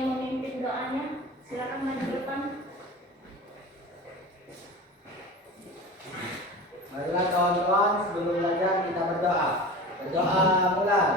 yang memimpin doanya, silakan maju ke depan. Marilah kawan-kawan, sebelum belajar kita berdoa. Berdoa mulai.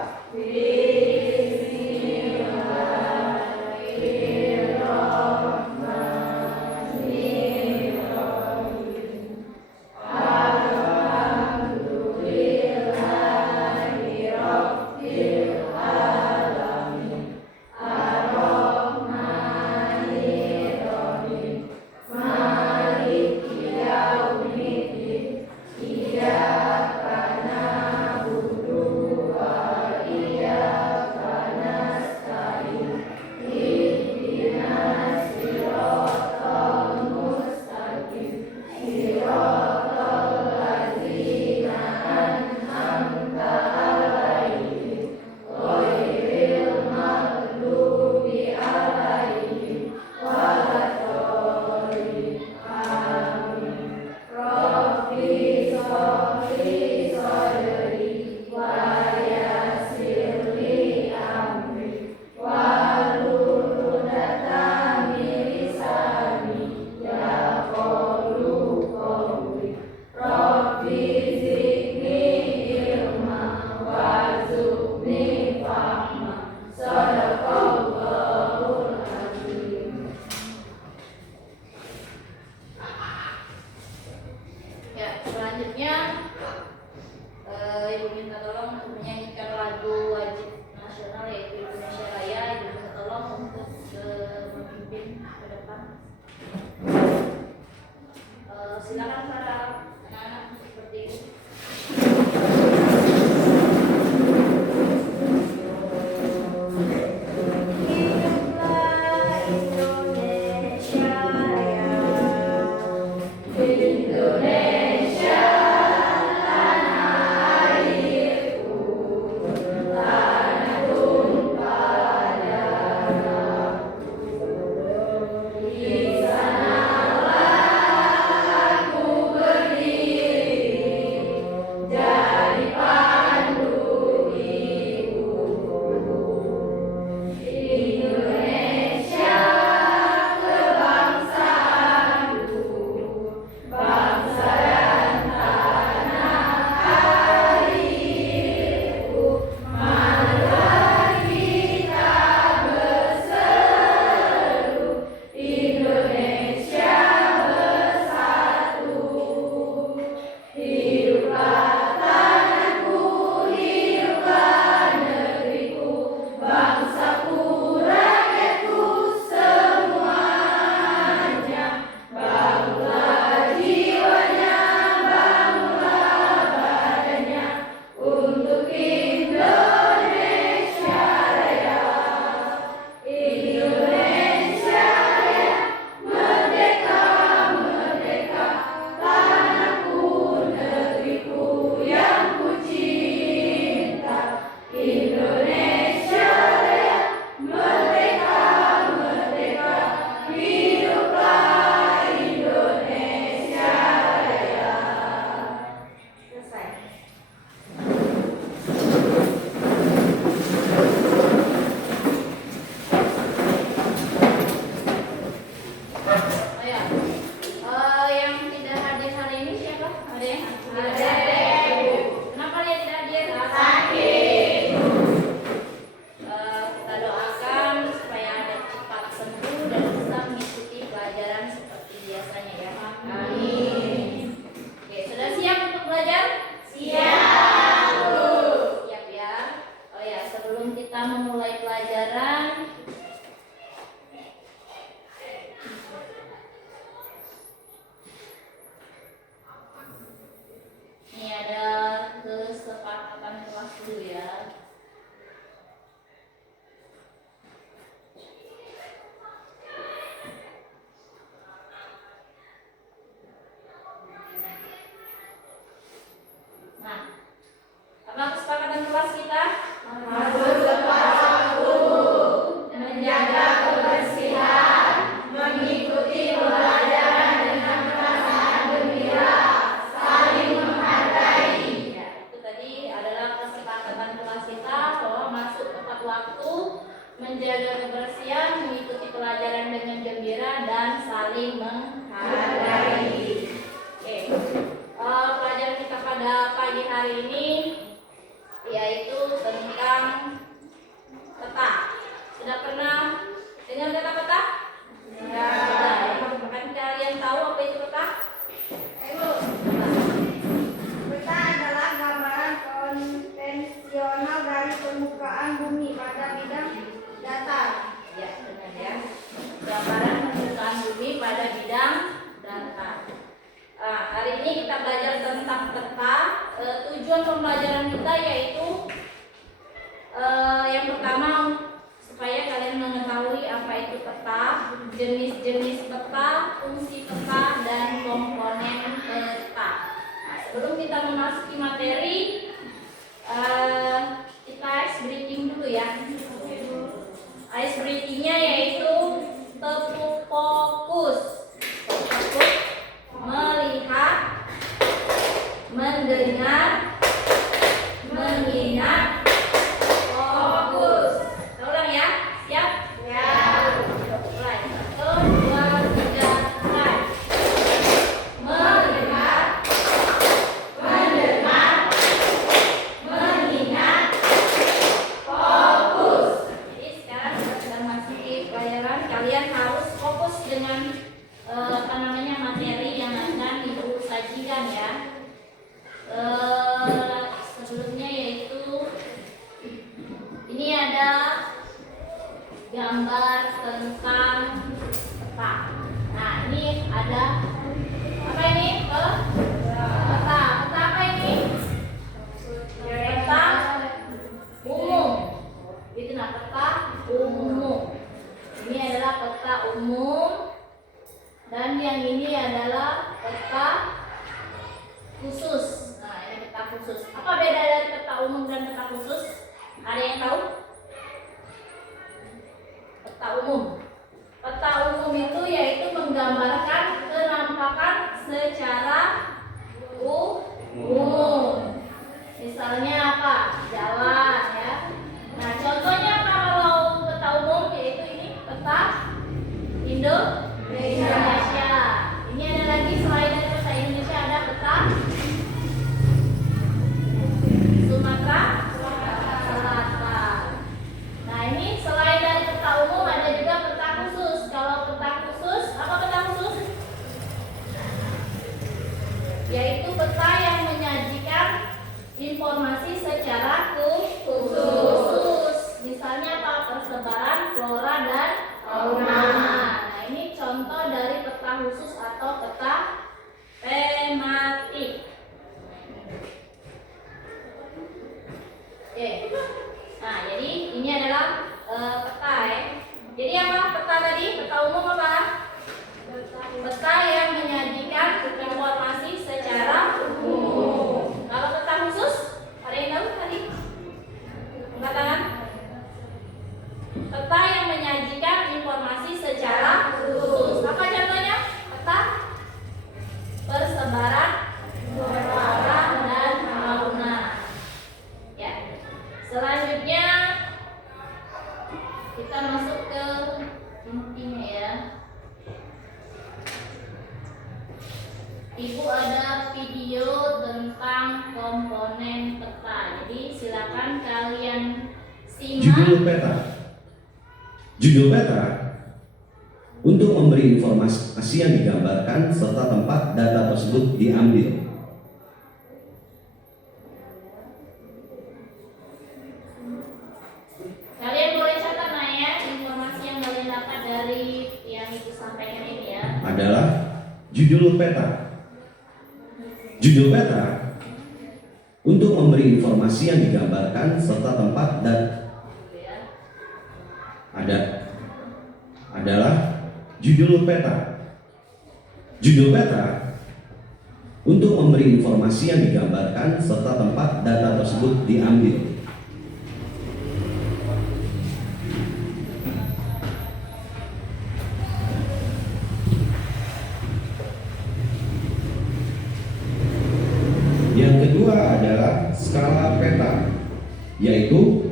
Selanjutnya Ibu minta tolong untuk menyanyikan lagu wajib nasional yaitu Indonesia Raya. Ibu minta tolong untuk memimpin ke depan. Silakan para anak-anak seperti ini. Di sana dan saling menghargai. Oke. Pelajaran kita pada pagi hari ini yaitu tentang peta. Sudah pernah dengar kata peta? Ya. Kan kalian tahu apa itu peta? Ayo. Peta adalah gambaran konvensional dari permukaan bumi pada bidang datar. Ya, benar ya. Gambaran permukaan bumi pada bidang datar. Hari ini kita belajar tentang peta. Tujuan pembelajaran kita yaitu yang pertama supaya kalian mengetahui apa itu peta, jenis-jenis peta, fungsi peta, dan komponen peta. Sebelum kita memasuki materi, kita ice breaking dulu ya. Ice breakingnya yaitu tepuk fokus. Fokus melihat, mendengar, mengingat, fokus. Kita ulang ya, siap? Ya. Mulai. 1, 2, 3, mulai. Melihat, mendengar, mengingat, fokus. Jadi sekarang kita sudah masuk di pelajaran. Kalian harus fokus dengan materi yang akan ibu sajikan ya. Sebelumnya yaitu ini ada gambar tentang peta. Nah ini ada apa ini? Peta. Peta apa ini? Peta umum. Itu nah peta umum. Ini adalah peta umum. Dan yang ini adalah peta khusus. Nah, ini peta khusus. Apa beda dari peta umum dan peta khusus? Ada yang tahu? Peta umum. Peta umum itu yaitu menggambarkan penampakan secara umum. Misalnya apa? Jalan ya. Nah, contohnya kalau peta umum yaitu ini peta Indonesia. Ini ada lagi selain dari peta Indonesia ada peta Sumatera Selatan. Nah ini selain dari peta umum ada juga peta khusus. Kalau peta khusus, apa peta khusus? Yaitu peta yang menyajikan informasi secara khusus. Misalnya apa? Persebaran flora dan fauna. Ini contoh dari peta khusus atau peta tematik. Oke. Nah, jadi ini adalah peta ya. Jadi apa peta tadi? Peta umum apa? Peta yang menyajikan informasi secara umum. Kalau peta khusus, ada yang tahu tadi? Angkat tangan. Peta yang menyajikan informasi secara khusus. Apa contohnya? Peta persebaran flora dan fauna. Ya. Selanjutnya kita masuk ke intinya ya. Ibu ada video tentang komponen peta. Jadi silakan kalian simak. Judul peta. Judul peta untuk memberi informasi yang digambarkan serta tempat data tersebut diambil. Kalian boleh catat nah ya informasi yang kalian dapat dari yang ibu sampaikan ini ya. Adalah judul peta. Judul peta untuk memberi informasi yang digambarkan serta tempat dan adalah judul peta. Judul peta untuk memberi informasi yang digambarkan serta tempat data tersebut diambil. Yang kedua adalah skala peta, yaitu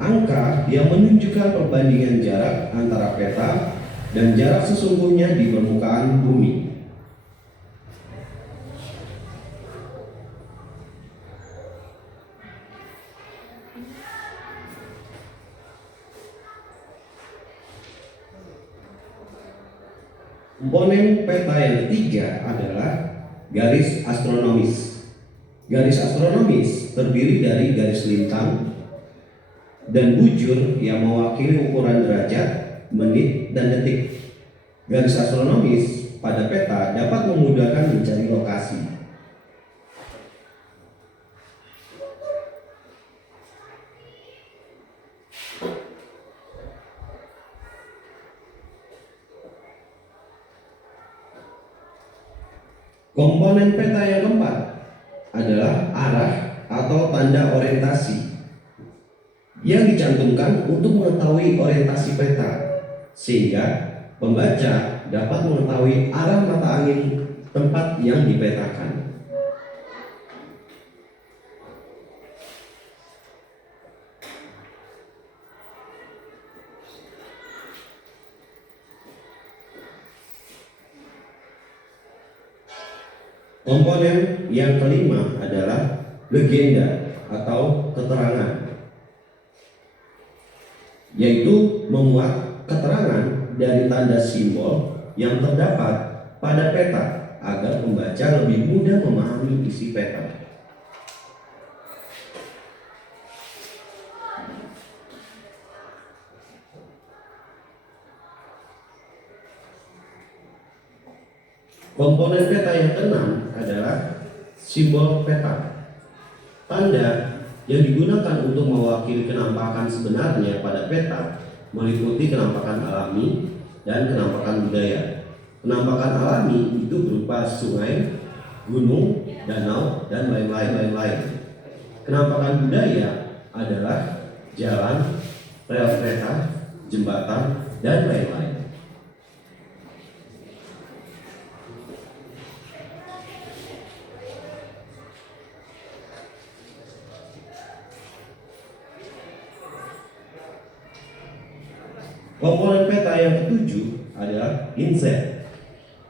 angka yang menunjukkan perbandingan jarak antara peta dan jarak sesungguhnya di permukaan bumi. Komponen peta yang ketiga adalah garis astronomis. Garis astronomis terdiri dari garis lintang dan bujur yang mewakili ukuran derajat, menit, dan detik. Garis astronomis pada peta dapat memudahkan mencari lokasi. Komponen peta yang keempat adalah arah atau tanda orientasi yang dicantumkan untuk mengetahui orientasi peta, sehingga pembaca dapat mengetahui arah mata angin tempat yang dipetakan. Komponen yang kelima adalah legenda atau keterangan, yaitu memuat keterangan dari tanda simbol yang terdapat pada peta agar pembaca lebih mudah memahami isi peta. Komponen peta yang keenam adalah simbol peta. Tanda yang digunakan untuk mewakili kenampakan sebenarnya pada peta meliputi kenampakan alami dan kenampakan budaya. Kenampakan alami itu berupa sungai, gunung, danau, dan lain-lain. Kenampakan budaya adalah jalan, rel kereta, jembatan, dan lain-lain. Komponen peta yang ketujuh adalah inset.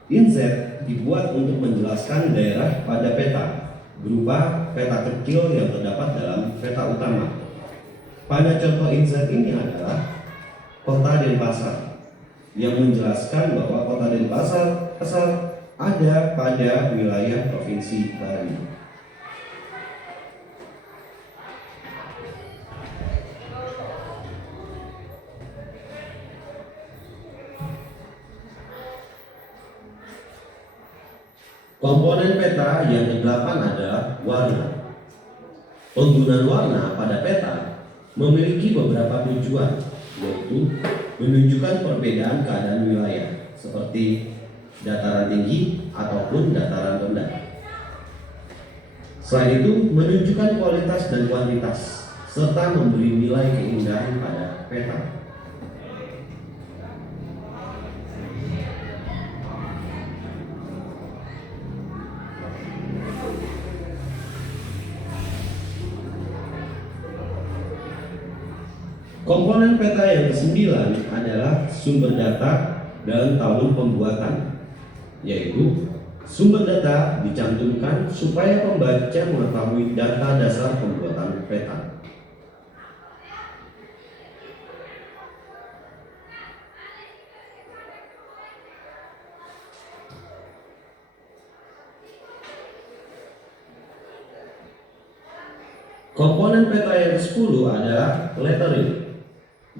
Inset dibuat untuk menjelaskan daerah pada peta berupa peta kecil yang terdapat dalam peta utama. Pada contoh inset ini adalah Kota Denpasar yang menjelaskan bahwa Kota Denpasar ada pada wilayah Provinsi Bali. Komponen peta yang kedelapan adalah warna. Penggunaan warna pada peta memiliki beberapa tujuan, yaitu menunjukkan perbedaan keadaan wilayah seperti dataran tinggi ataupun dataran rendah. Selain itu, menunjukkan kualitas dan kuantitas serta memberi nilai keindahan pada peta. Komponen peta yang ke-9 adalah sumber data dan tahun pembuatan, yaitu sumber data dicantumkan supaya pembaca mengetahui data dasar pembuatan peta. Komponen peta yang ke-10 adalah lettering,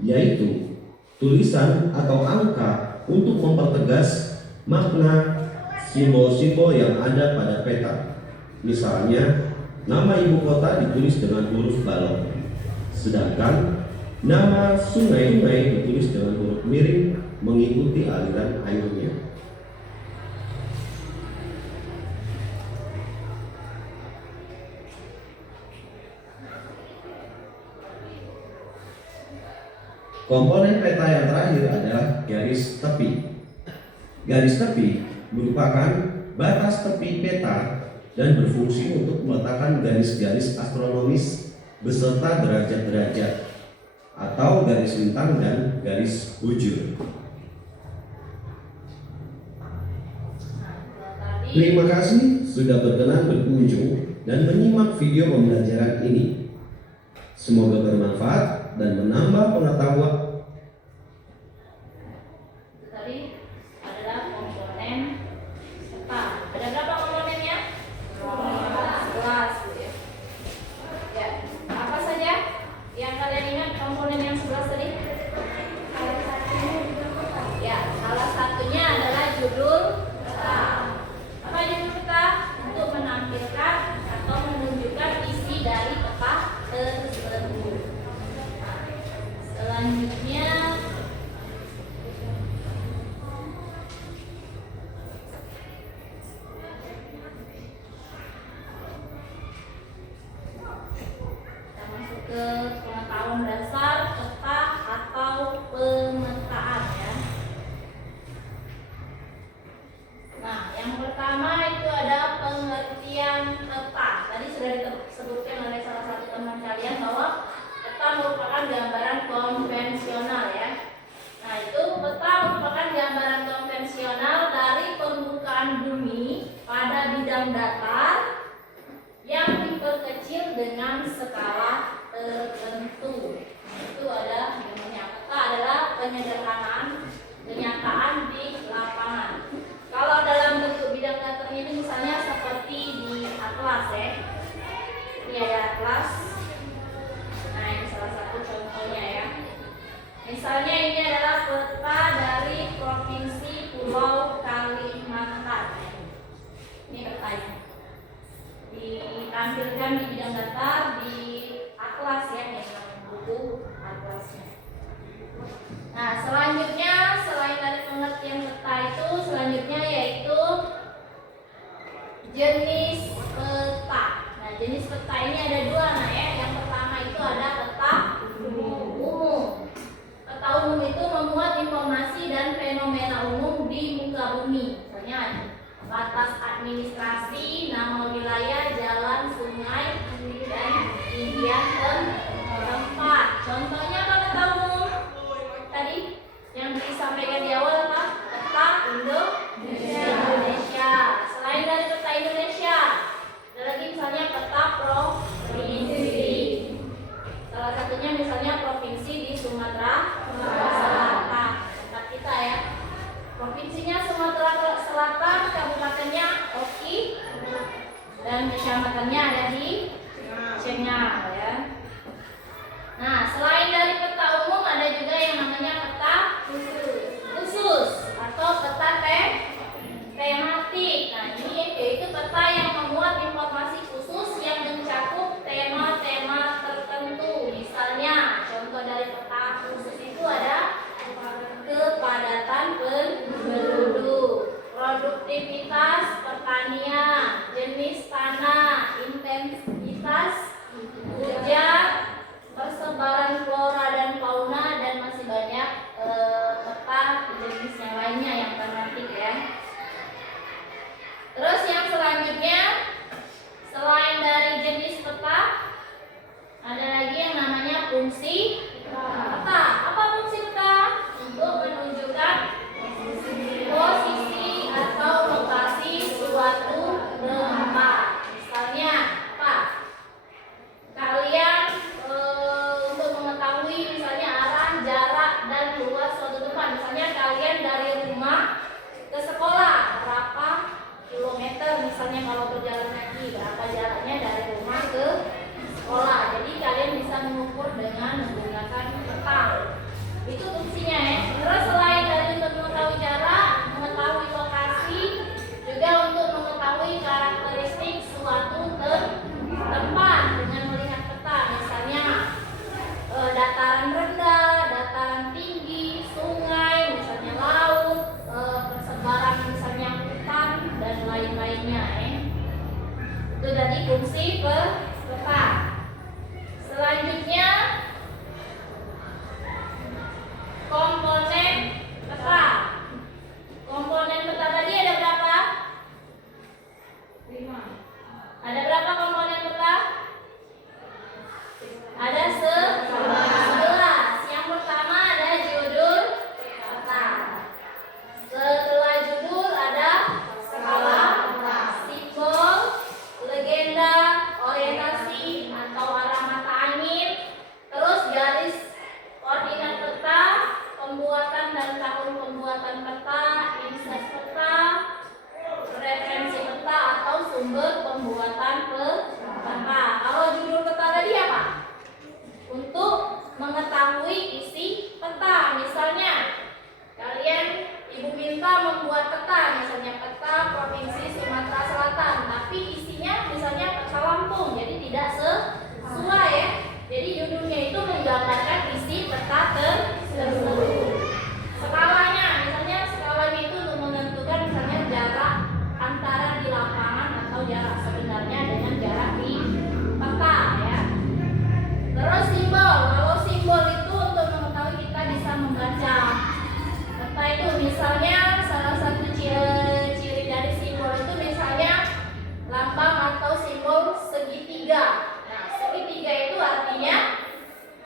yaitu tulisan atau angka untuk mempertegas makna simbol-simbol yang ada pada peta. Misalnya, nama ibu kota ditulis dengan huruf balok, sedangkan nama sungai ditulis dengan huruf miring mengikuti aliran airnya. Komponen peta yang terakhir adalah garis tepi. Garis tepi merupakan batas tepi peta dan berfungsi untuk meletakkan garis-garis astronomis beserta derajat-derajat atau garis lintang dan garis bujur. Terima kasih sudah berkenan berkunjung dan menyimak video pembelajaran ini. Semoga bermanfaat dan menambah pengetahuan. Tadi adalah komponen peta. Ada berapa komponennya? 11 gitu ya. Ya, apa saja yang kalian ingat komponen yang 11 tadi? Ya, salah satunya adalah judul peta. Apa judul peta? Untuk menampilkan atau menunjukkan isi dari peta tersebut. Selanjutnya kita masuk ke pengetahuan dasar peta atau pemetaan ya. Nah, yang pertama itu ada pengertian peta. Tadi sudah disebutkan oleh salah satu teman kalian bahwa peta merupakan gambaran konvensional ya. Nah, itu peta merupakan gambaran konvensional dari permukaan bumi pada bidang datar yang diperkecil dengan skala tertentu. Itu ada namanya. Peta adalah penyederhanaan kenyataan di lapangan. Kalau dalam bentuk bidang datar ini misalnya seperti di atlas ya. Ini ada atlas. Nah, ini salah satu contohnya ya. Misalnya ini adalah peta dari Provinsi Pulau Kalimantan. Ini petanya. Ditampilkan di bidang datar di atlas ya, yang buku atlasnya. Nah, selanjutnya selain dari pengertian peta itu, selanjutnya yaitu jenis peta. Nah, jenis peta ini ada dua nah ya. Yang pertama itu ada peta umum. Peta umum itu memuat informasi dan fenomena umum di muka bumi. Misalnya batas administrasi, nama wilayah, jalan, sungai, dan ketinggian tempat. Contohnya apa peta umum? Tadi yang disampaikan di awal apa? Peta Indonesia. Selain dari peta Indonesia, ada lagi misalnya peta provinsi. Salah satunya misalnya provinsi di Sumatera Selatan, tempat kita ya. Provinsinya Sumatera Selatan, kabupatennya Oki, dan kecamatannya ada di Cengal ya. Nah, selain dari peta umum ada juga yang namanya peta khusus atau peta tematik. Nah, ini yaitu peta yang memuat informasi khusus yang mencakup tema-tema tertentu. Misalnya, contoh dari peta khusus itu ada kepadatan penduduk, produktivitas pertanian, jenis tanah, intensitas hujan, persebaran flora dan fauna, dan masih banyak peta jenis yang lainnya yang tematik ya. Terus yang selanjutnya, selain dari jenis peta, ada lagi yang namanya fungsi peta. Apa fungsi peta? Untuk menunjukkan posisi atau lokasi suatu tempat. Misalnya apa? Kalian untuk mengetahui misalnya arah, jarak, dan luas suatu tempat. Misalnya kalian dari rumah ke sekolah berapa kilometer, misalnya kalau berjalan kaki berapa jaraknya dari rumah ke sekolah. Jadi kalian bisa mengukur dengan menggunakan peta. Itu fungsinya ya. Terus selain dari untuk mengetahui jarak, mengetahui lokasi, juga untuk mengetahui karakteristik suatu tempat dengan melihat peta. Misalnya dataran rendah, dataran tinggi, sungai, misalnya laut, persebaran misalnya hutan, dan lain-lainnya ya. Itu tadi fungsi peta. Selanjutnya komponen peta. Komponen peta tadi ada berapa? 5. Ada berapa komponen peta? Ada 11. Yang pertama ada judul peta. Setelah judul ada skala kita membuat peta, misalnya peta Provinsi Sumatera Selatan, tapi isinya misalnya peta Lampung, jadi tidak sesuai ya. Jadi judulnya itu menggambarkan isi peta tersebut. Skalanya, misalnya skalanya itu untuk menentukan misalnya jarak antara di lapangan atau jarak sebenarnya dengan jarak di peta ya. Terus simbol, kalau simbol itu untuk mengetahui kita bisa membaca peta itu, misalnya salah satu ciri dari simbol itu misalnya lambang atau simbol segitiga. Nah, segitiga itu artinya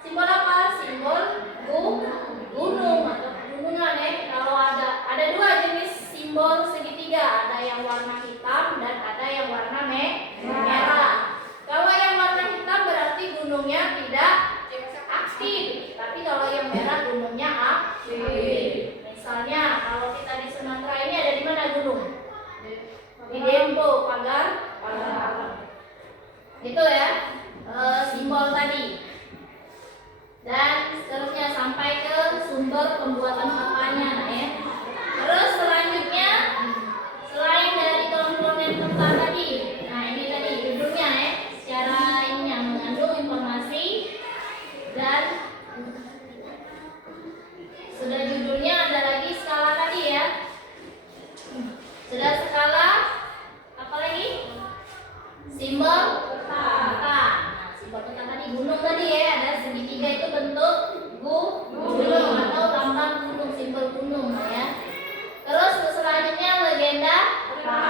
simbol apa? Simbol gunung atau pegunungan ya. Kalau ada dua jenis simbol segitiga, ada yang warna hitam dan ada yang warna merah. Kalau yang warna hitam berarti gunungnya tidak aktif, tapi kalau yang merah gunungnya aktif. Misalnya kalau kita di Sumatera ini ada di mana gunung? Di Dempo, Pagar. Itu ya simbol tadi. Dan seterusnya sampai ke sumber pembuatan petanya nah ya. Terus selanjutnya selain dari komponen peta tadi, nah ini tadi judulnya ya, secara ini yang mengandung informasi dan sudah judulnya, ada lagi skala tadi ya. Sudah skala, apa lagi? Simbol peta. Nah, simbol peta tadi gunung tadi ya, ada segitiga itu bentuk gunung atau lambang gunung, simbol gunung ya. Terus selanjutnya legenda peta.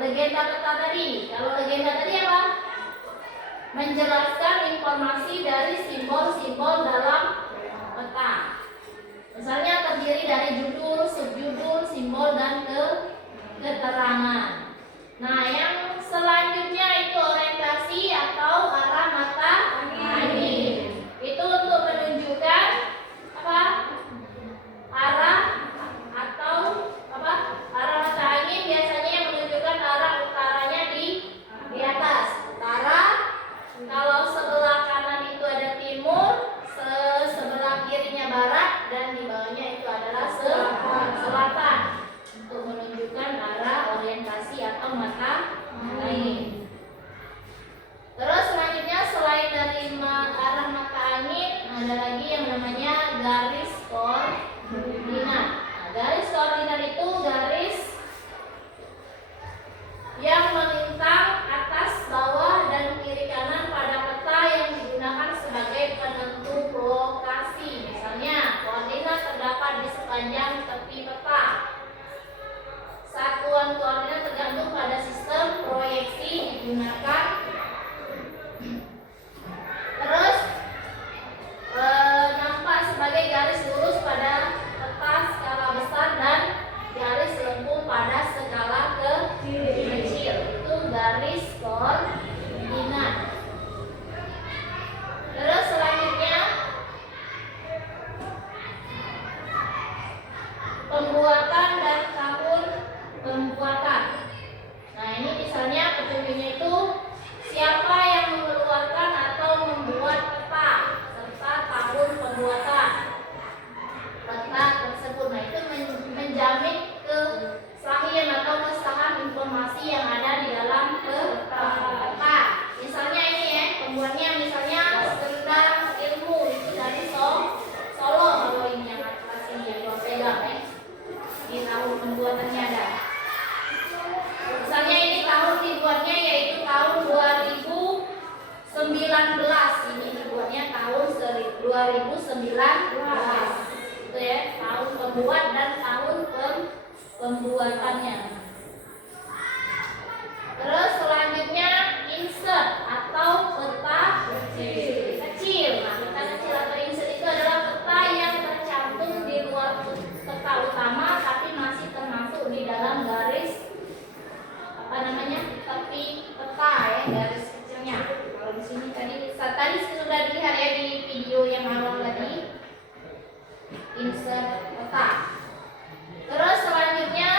Legenda peta tadi. Kalau legenda tadi apa? Menjelaskan informasi dari simbol-simbol dalam peta. Misalnya terdiri dari judul, subjudul, simbol, dan keterangan. Nah, yang selanjutnya itu orientasi atau arah mata angin. Itu untuk menunjukkan apa? Arah atau apa? Arah mata angin biasanya yang menunjukkan arah utaranya di atas. Utara. Kalau sebelah kanan itu ada timur, sebelah kirinya barat, dan di bawahnya itu adalah selatan untuk menunjukkan arah orientasi atau mata angin. Terus selanjutnya selain dari arah mata angin ada lagi yang namanya garis koordinat. Nah, garis koordinat itu garis yang melintang atas, bawah, dan kiri kanan pada peta yang digunakan sebagai penentu lokasi. Misalnya, koordinat terdapat di sepanjang tepi peta. Satuan koordinat tergantung pada sistem proyeksi digunakan. Terus, nampak sebagai garis lurus pada peta skala besar dan garis lengkung pada skala kecil. Itu garis koordinat. Terus selanjutnya pembuatan dan tahun pembuatan. Nah, ini misalnya petunjuknya itu siapa yang mengeluarkan atau membuat peta serta tahun pembuatan peta tersebut. Nah, itu menjamin kesahihan atau kesahan informasi yang ada di dalam peta. Misalnya ini ya, pembuatnya misalnya Sendang Ilmu itu dari Solo. Kalau ini yang atas ini yang gua pegang ya. Di tahun pembuatannya ada. Misalnya ini tahun dibuatnya yaitu tahun 2019. Ini dibuatnya tahun 2019. Itu ya, tahun pembuat dan tahun pembuatannya. Terus selanjutnya insert atau peta kecil. Nah, peta kecil atau insert itu adalah peta yang tercantum di luar peta utama tapi masih termasuk di dalam garis tepi peta ya, garis kecilnya. Kalau di sini tadi sudah dilihat ya di video yang awal tadi, insert peta. Terus selanjutnya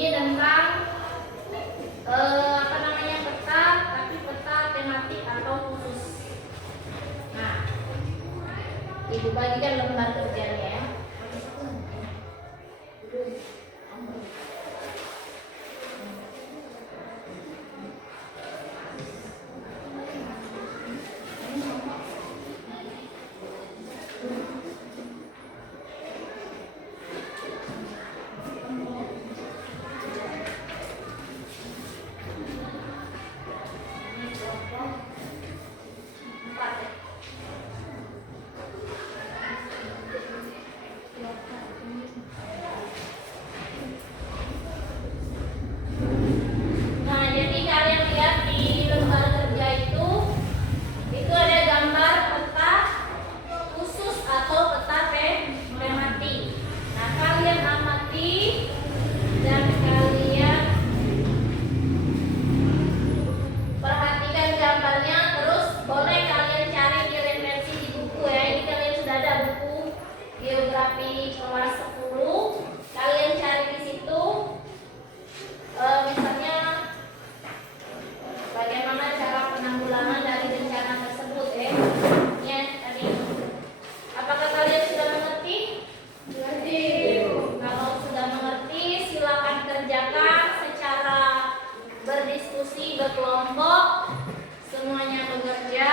Ini tentang apa namanya peta, tapi peta tematik atau khusus. Nah, ibu bagikan lembar kerjanya ya. Nah, jadi kalian lihat di lembar kerja itu ada gambar peta khusus atau peta tematik. Nah, kalian amati dan kalian perhatikan gambarnya, terus boleh kalian cari di referensi di buku ya. Ini kalian sudah ada buku geografi kelas 10. Kalian cari di situ. Misalnya bagaimana cara penanggulangan dari bencana tersebut ya. Ya, tadi. Apakah kalian sudah mengerti? Mengerti. Kalau sudah mengerti, silakan kerjakan secara berdiskusi berkelompok. Semuanya bekerja.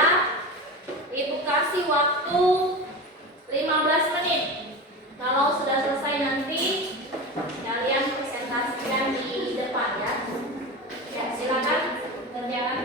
Ibu kasih waktu 15 menit. Kalau sudah selesai nanti kalian presentasikan di depan ya. Ya, silakan kerjakan.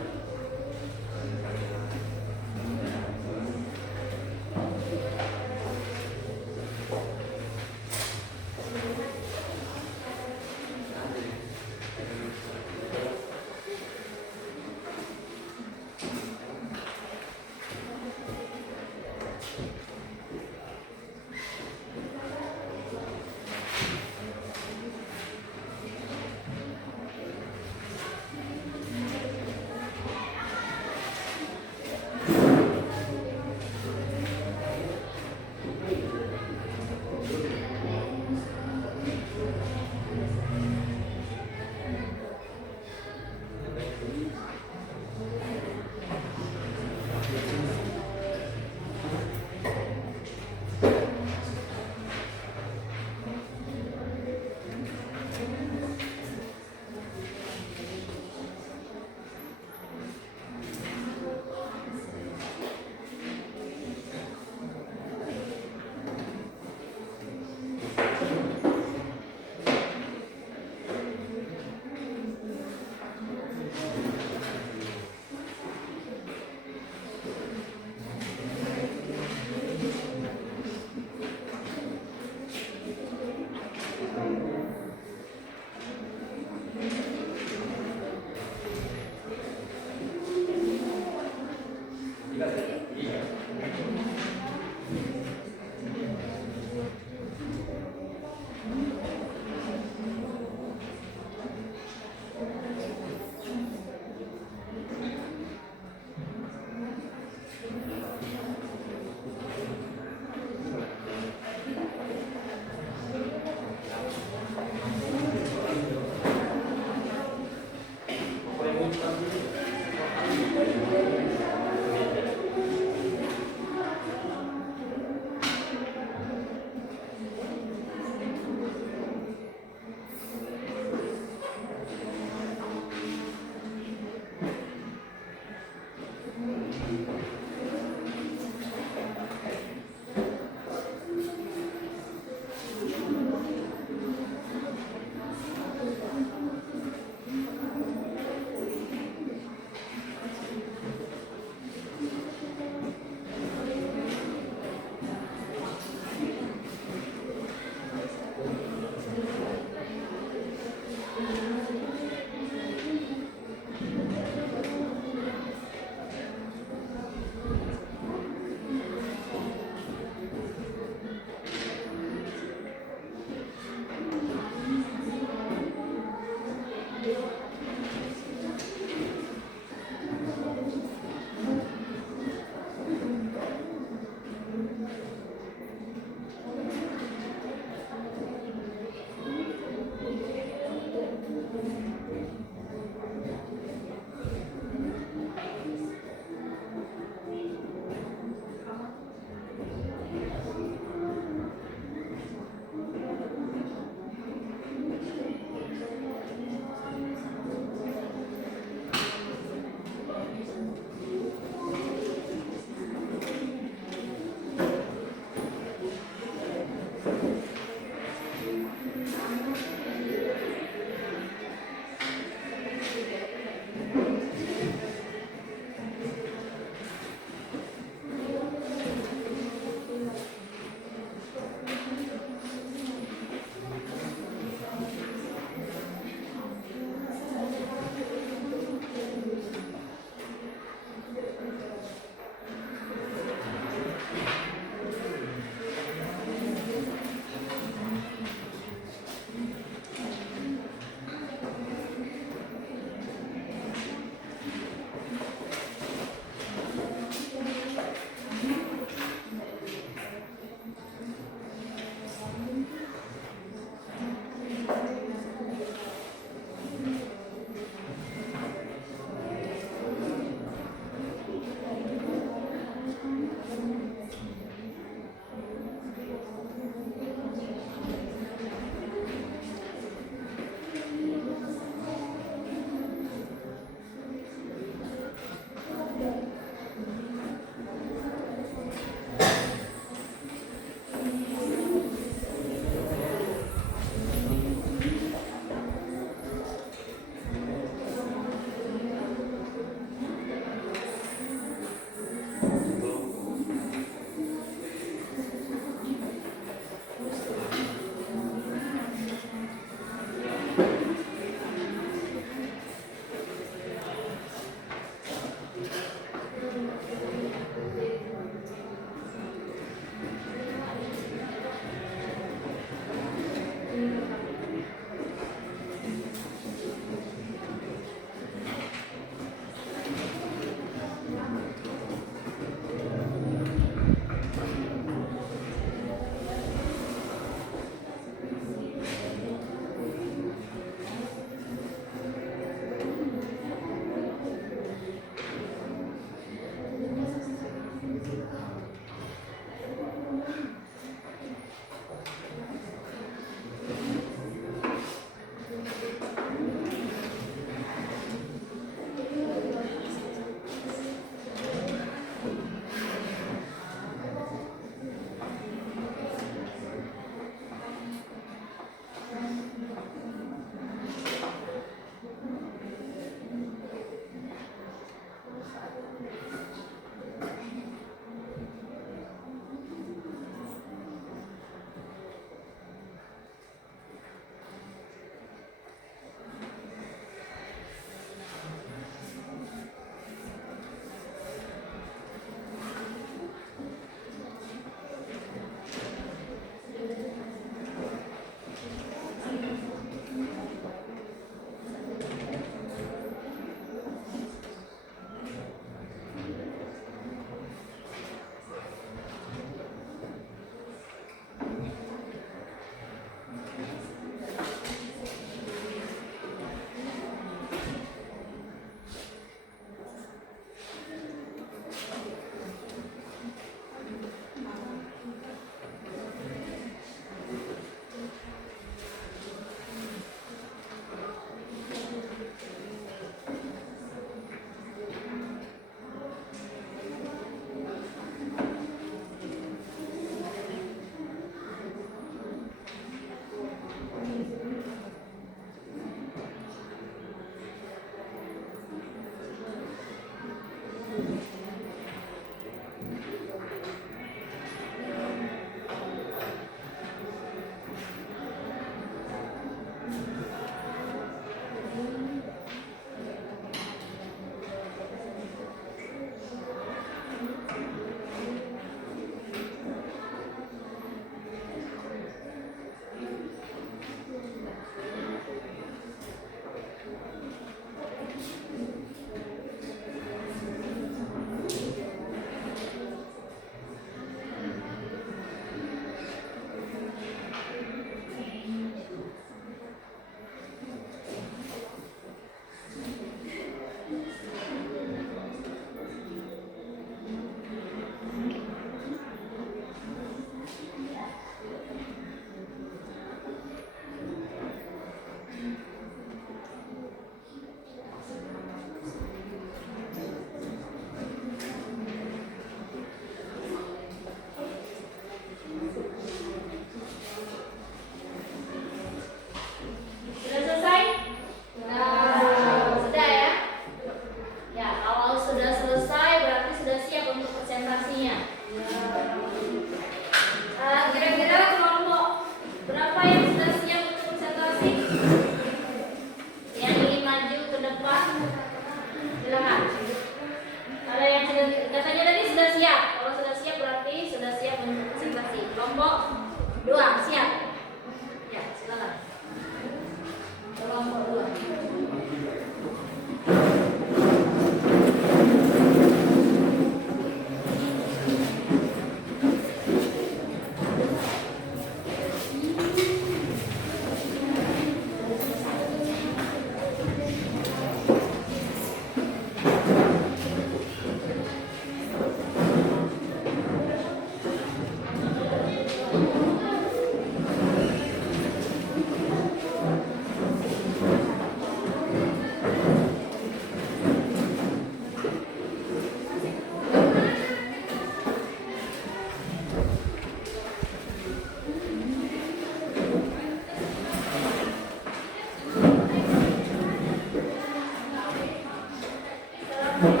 Kami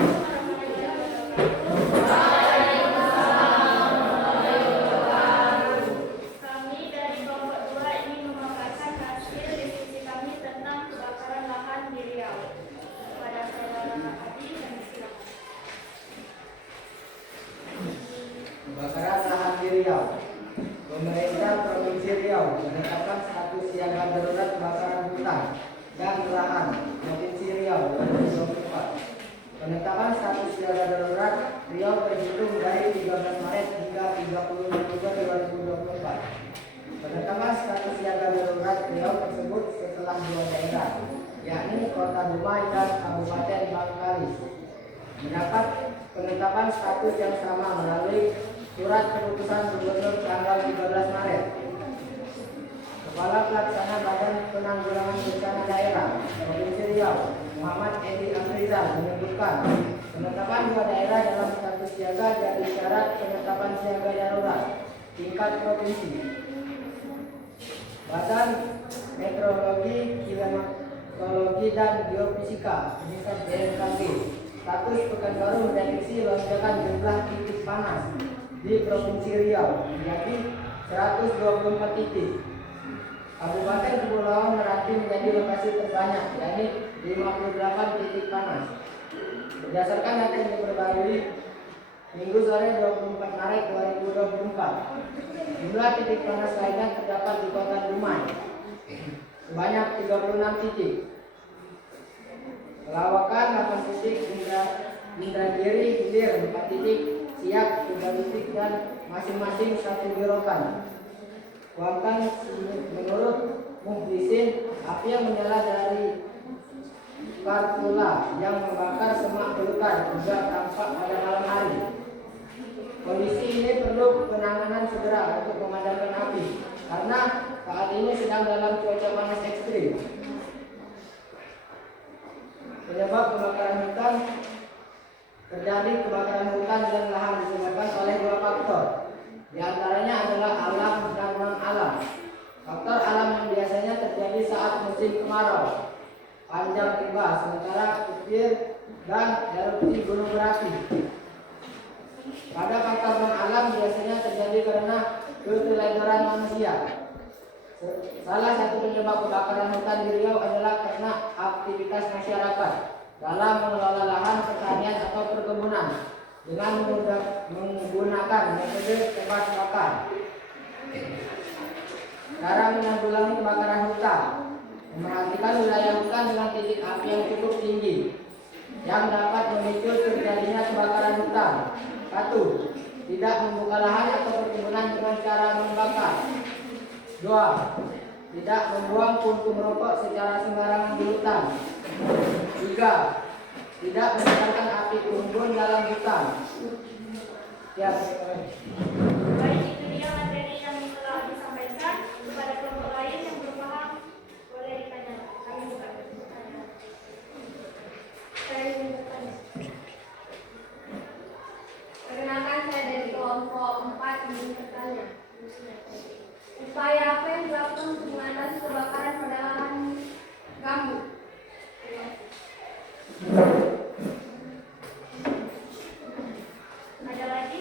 dari kelompok 2 ingin memaparkan hasil diskusi kami tentang kebakaran lahan di Riau. Kepada saudara Adi, kami silakan. Kebakaran lahan di Riau. Pemerintah Provinsi Riau menetapkan status siaga darurat kebakaran hutan dan lahan Provinsi Riau 2024. Penetapan status siaga darurat Riau terhitung dari 13 Maret hingga 30 Oktober 2024. Penetapan status siaga darurat Riau tersebut setelah dua daerah, yakni Kota Dumai dan Kabupaten Bangkalis, mendapat penetapan status yang sama melalui Surat Keputusan Gubernur tanggal 13 Maret. Kepala Pelaksana Badan Penanggulangan Bencana Daerah Provinsi Riau, Muhammad Edi Amrizal, menyebutkan penetapan dua daerah dalam status siaga jadi syarat penetapan siaga darurat tingkat provinsi. Badan Meteorologi, Klimatologi dan Geofisika (BMKG) status Pekanbaru memprediksi lonjakan jumlah titik panas di Provinsi Riau menjadi 124 titik. Kabupaten Kepulauan Meranti menjadi lokasi terbanyak, yakni 58 titik panas. Berdasarkan data yang diperbarui Minggu sore 24 Maret 2024, jumlah titik panas lainnya terdapat di Kota Dumai sebanyak 36 titik, Lawakan 8 titik, Indragiri Hilir 4 titik, Siak 3 titik dan masing-masing 1 girokan. Kuantan menurut Muhlisin, api yang menyala dari Kartula yang membakar semak belukar juga tampak pada malam hari. Kondisi ini perlu penanganan segera untuk memadamkan api karena saat ini sedang dalam cuaca panas ekstrim. Penyebab kebakaran hutan terjadi kebakaran hutan dan lahan disebabkan oleh dua faktor. Di antaranya adalah alam dan non-alam. Faktor alam yang biasanya terjadi saat musim kemarau panjang tiba, sementara petir dan erupsi gunung berapi. Pada faktor non-alam biasanya terjadi karena keteledoran manusia. Salah satu penyebab kebakaran hutan di Riau adalah karena aktivitas masyarakat dalam mengelola lahan pertanian atau perkebunan dengan menggunakan metode tebas bakar. Cara menanggulangi kebakaran hutan: memerhatikan wilayah hutan dengan titik api yang cukup tinggi yang dapat memicu terjadinya kebakaran hutan. 1. Tidak membuka lahan atau perkebunan dengan cara membakar. 2. Tidak membuang puntung rokok secara sembarangan di hutan. 3. Tidak membiarkan api unggun dalam hutan. Ya, Baik, itu dia materi yang telah disampaikan. Kepada kelompok lain yang belum paham, boleh ditanyakan. Kami buka. Saya ingin bertanya. Perkenalkan, saya dari kelompok 4 ingin bertanya. Upaya apa yang dilakukan untuk mengatasi kebakaran pada lahan gambut? Ada lagi?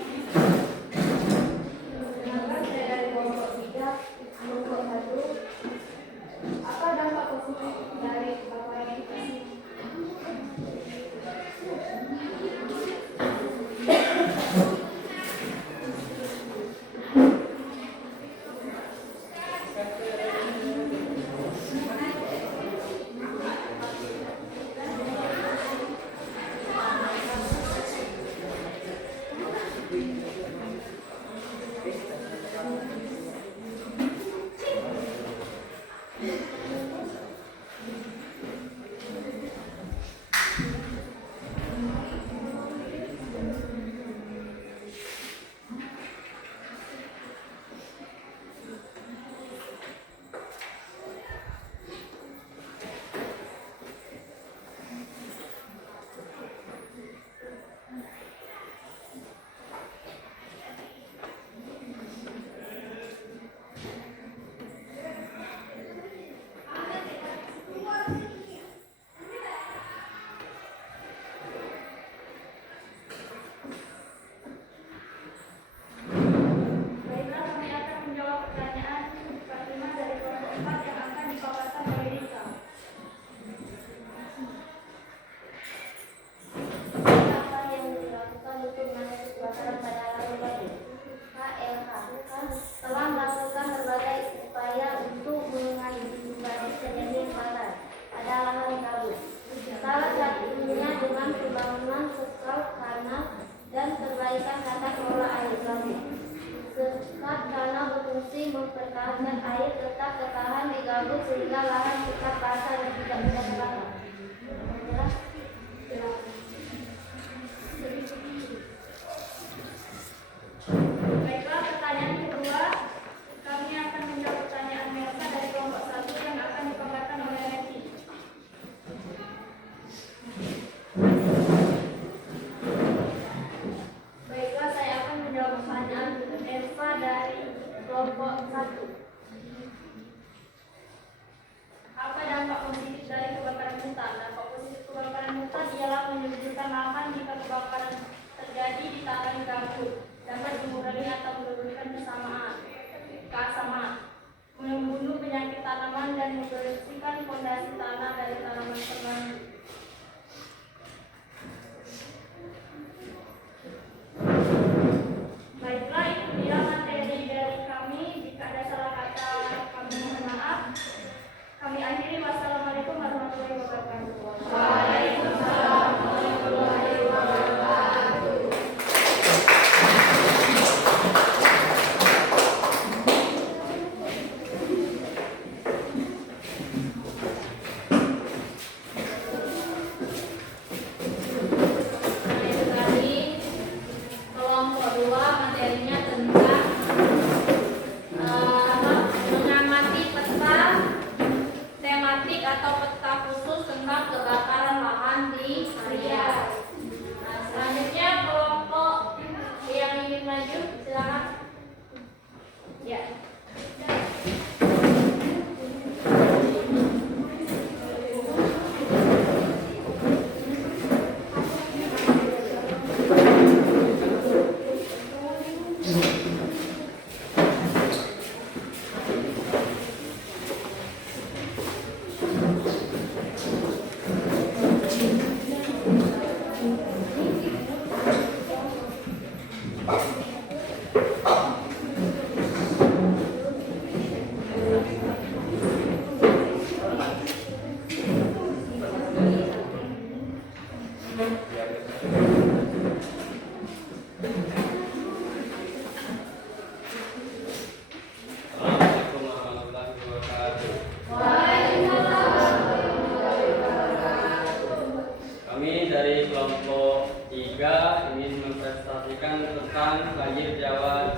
kelompok 3 ingin mempresentasikan tentang banjir di Jawa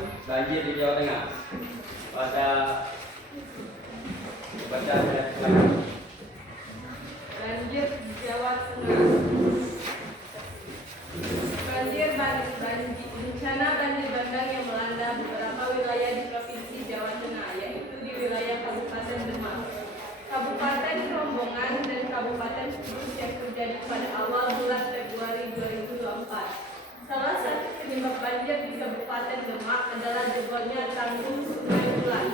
Tengah. Pada baca Banjir di Jawa Tengah. Bencana banjir bandang yang melanda beberapa wilayah di Provinsi Jawa Tengah, yaitu di wilayah Kabupaten Demak, Kabupaten Rombongan, dan Kabupaten Kudus yang terjadi pada awal bulan Februari 2024. Salah satu penyebab banjir di Kabupaten Demak adalah jebolnya tanggul Sungai Wulan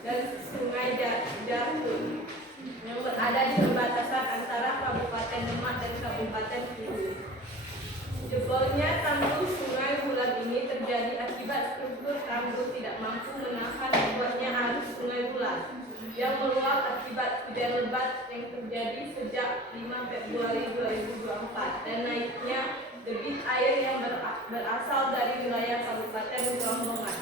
dan Sungai Jartun yang berada di perbatasan antara Kabupaten Demak dan Kabupaten Kudus. Jebolnya tanggul Sungai Wulan ini terjadi akibat struktur tanggul tidak mampu menahan jebolnya arus Sungai Wulan yang meluap akibat hujan lebat yang terjadi sejak 5 Februari 2024 dan naiknya debit air yang berasal dari wilayah Kabupaten Rombongan.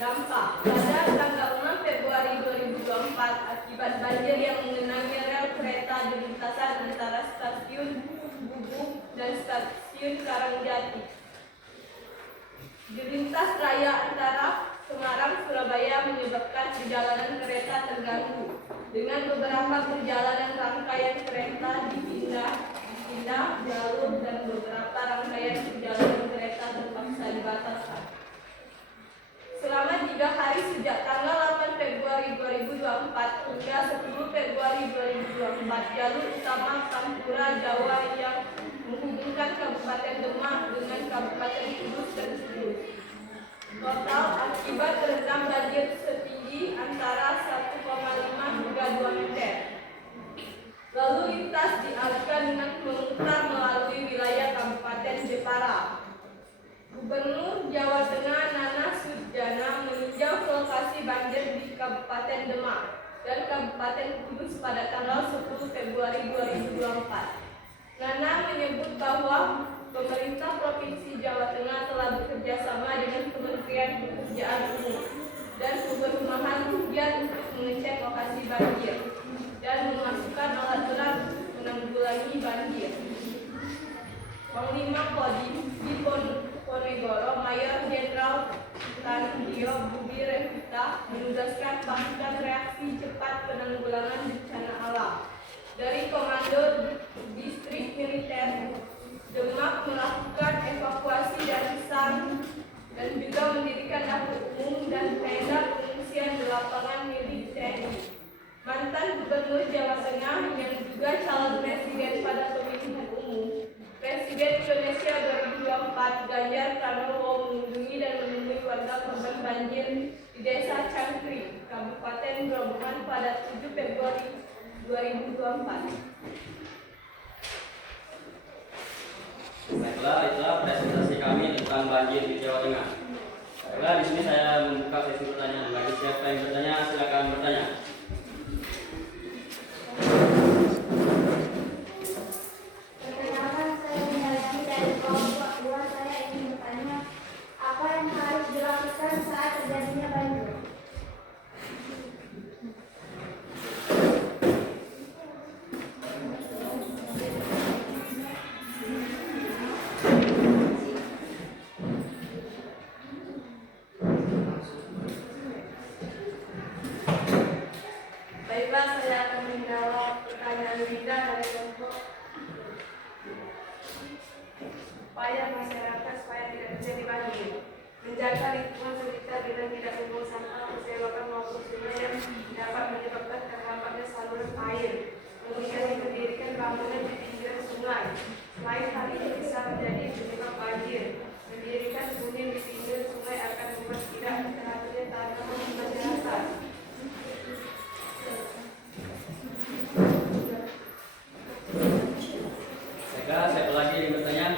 Dampak pada tanggal 6 Februari 2024 akibat banjir yang mengenangi rel kereta di lintasan antara stasiun Gubuk dan stasiun Karangjati. Di lintas raya antara Semarang Surabaya menyebabkan perjalanan kereta terganggu dengan beberapa perjalanan rangkaian kereta dipindah jalur dan beberapa rangkaian perjalanan kereta terpaksa dibatalkan. Selama 3 hari sejak tanggal 8 Februari 2024 hingga 10 Februari 2024, jalur utama Pantura Jawa yang menghubungkan Kabupaten Demak dengan Kabupaten Kudus tersebut. Total akibat terendam banjir setinggi antara 1,5 hingga 2 meter. Lalu lintas dialihkan dengan memutar melalui wilayah Kabupaten Jepara. Gubernur Jawa Tengah Nana Sujana meninjau lokasi banjir di Kabupaten Demak dan Kabupaten Kudus pada tanggal 10 Februari 2024. Nana menyebut bahwa pemerintah Provinsi Jawa Tengah telah bekerja sama dengan Kementerian Pekerjaan Umum dan Perumahan Rakyat untuk mengecek lokasi banjir dan memasukkan alat berat menanggulangi banjir. Panglima Kodim di Ponegoro, Mayor Jenderal Tandio Budi Revita menugaskan pasukan reaksi cepat penanggulangan bencana alam dari Komando Distrik Militer Demak melakukan evakuasi dan SAR dan juga mendirikan dapur umum dan tenda pengungsian di lapangan milik TNI. Mantan Gubernur Jawa Tengah yang juga calon presiden pada pemilihan umum Presiden Indonesia 2024 Ganjar Pranowo mengunjungi dan menemui warga korban banjir di Desa Cangkring, Kabupaten Grobogan pada 7 Februari 2024. Baiklah, itulah presentasi kami tentang banjir di Jawa Tengah. Baiklah, di sini saya membuka sesi pertanyaan. Bagi siapa yang bertanya, silakan bertanya. Perkenalkan, saya Menyaliani dari kelompok 2. Saya ingin bertanya, apa yang harus dilakukan saat terjadinya banjir? Baiklah, saya akan menjawab pertanyaan Winda dari kelompok upaya masyarakat supaya tidak terjadi banjir. Menjaga lingkungan sekitar dengan tidak membuang sampah berserakan maupun sungai yang dapat menyebabkan terhambatnya saluran air. Kemudian mendirikan bangunan di pinggiran sungai. Selain hal ini bisa menjadi penyebab banjir. Mendirikan hunian di pinggir sungai akan membuat tidak terhasilnya tanaman masyarakat. Siapa lagi yang bertanya?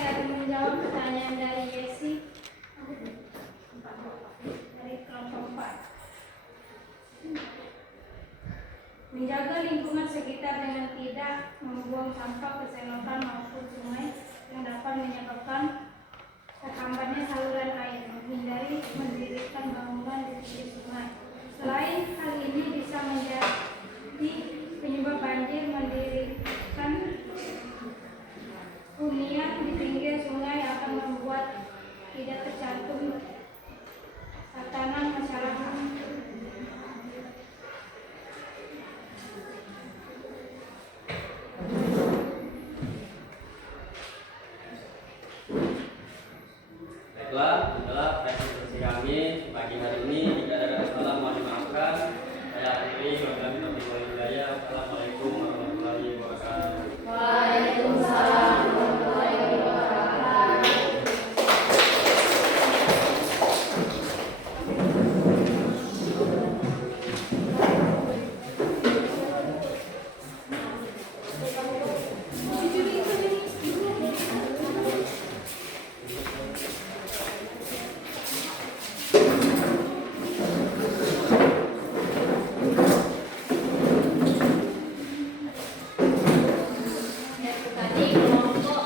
saya akan menjawab pertanyaan dari Yesi dari kelompok 4. Menjaga lingkungan sekitar dengan tidak membuang sampah ke selokan maupun sungai yang dapat menyebabkan terhambatnya saluran air, menghindari mendirikan bangunan di tepi sungai. Selain hal ini bisa menjadi penyebab banjir, mendirikan hunian di pinggir sungai akan membuat tidak tercantum tatanan masyarakat. Baiklah, itulah presentasi kami pagi hari ini. Jika ada kesalahan mohon dimaafkan. Saya akhiri wabillahi taufiq wal hidayah. Wassalamualaikum warahmatullahi wabarakatuh. Waalaikumsalam warahmatullahi wabarakatuh. Tadi kelompok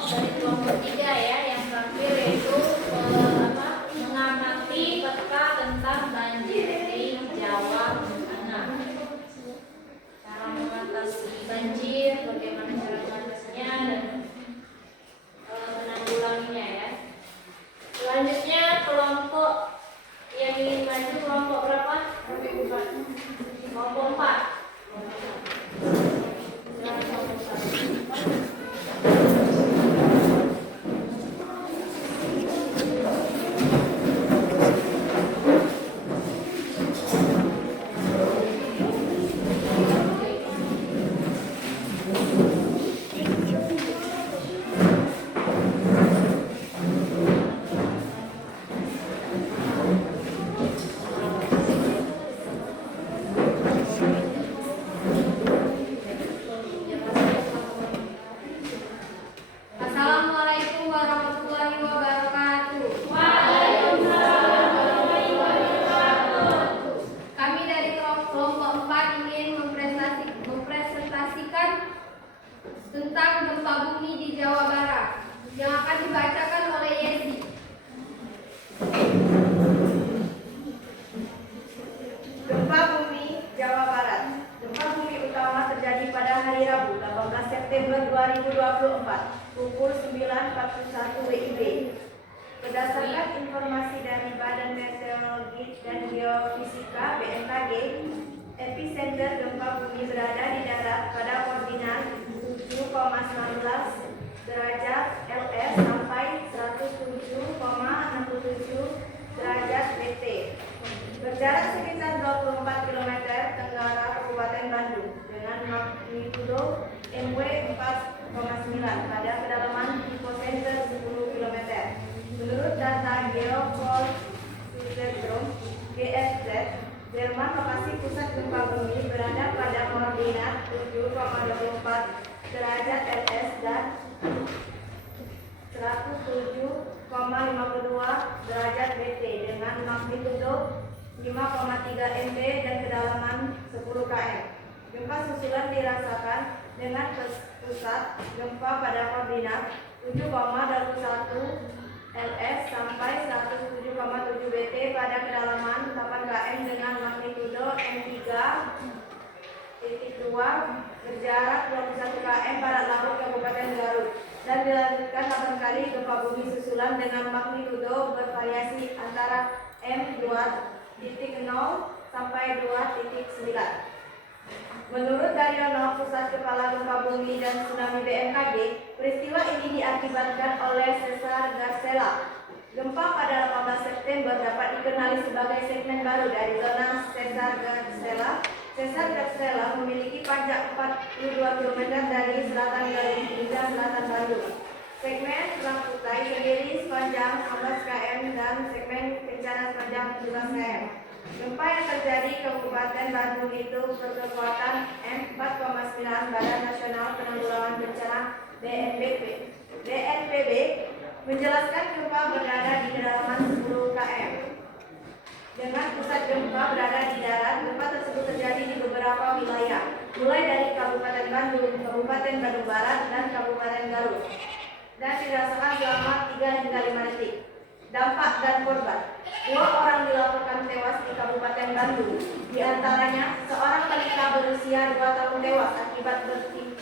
3 ya, yang terakhir yaitu mengamati peta tentang banjir di Jawa Tengah. Cara mengatasi banjir, bagaimana cara mengatasinya dan menanggulanginya ya. Selanjutnya kelompok yang ingin maju, kelompok berapa? Kelompok 4. Assalamualaikum warahmatullahi wabarakatuh. Kami dari kelompok 4 ingin mempresentasikan tentang gempa bumi di Jawa Barat yang akan dibacakan oleh Yesi. Gempa bumi Jawa Barat. Gempa bumi utama terjadi pada hari Rabu 18 September 2024 pukul 9.41 WIB. Berdasarkan informasi dari Badan Meteorologi dan Geofisika BMKG, epicenter gempa bumi berada di darat pada koordinat 7,19 derajat LS sampai 107,67 derajat BT. Berjarak sekitar 24 km tenggara Kabupaten Bandung dengan magnitudo MW 4,9 pada kedalaman hipocenter 10 km. Menurut data Geoforce GFZ, Jerman lokasi pusat gempa bumi berada pada koordinat 7,24 derajat LS dan 107,52 derajat BT dengan magnitudo 5,3 MB dan kedalaman 10 km. Gempa susulan dirasakan dengan pusat gempa pada koordinat 7,21 LS sampai 107,7 BT pada kedalaman 8 km dengan magnitudo M3.2 berjarak 21 km barat laut Kabupaten Garut, dan dilanjutkan 8 kali gempa bumi susulan dengan magnitudo bervariasi antara M2.0 sampai 2.9. Menurut Daryono, Pusat Kepala Gempa Bumi dan Tsunami BMKG, peristiwa ini diakibatkan oleh sesar Garcella. Gempa pada 18 September dapat dikenali sebagai segmen baru dari zona sesar Garcella. Sesar Garcella memiliki panjang 42 km dari selatan Garut hingga selatan Bandung. Segmen Rangkutai sendiri sepanjang 14 km dan segmen Kencana sepanjang 17 km. Gempa yang terjadi di Kabupaten Bandung itu berkekuatan M4,9. Badan Nasional Penanggulangan Bencana BNPB menjelaskan gempa berada di kedalaman 10 km. Dengan pusat gempa berada di darat, gempa tersebut terjadi di beberapa wilayah, mulai dari Kabupaten Bandung, Kabupaten Bandung Barat, dan Kabupaten Garut, dan dirasakan selama 3 hingga 5 detik. Dampak dan korban: 2 orang dilaporkan tewas di Kabupaten Bandung, di antaranya seorang balita berusia 2 tahun tewas akibat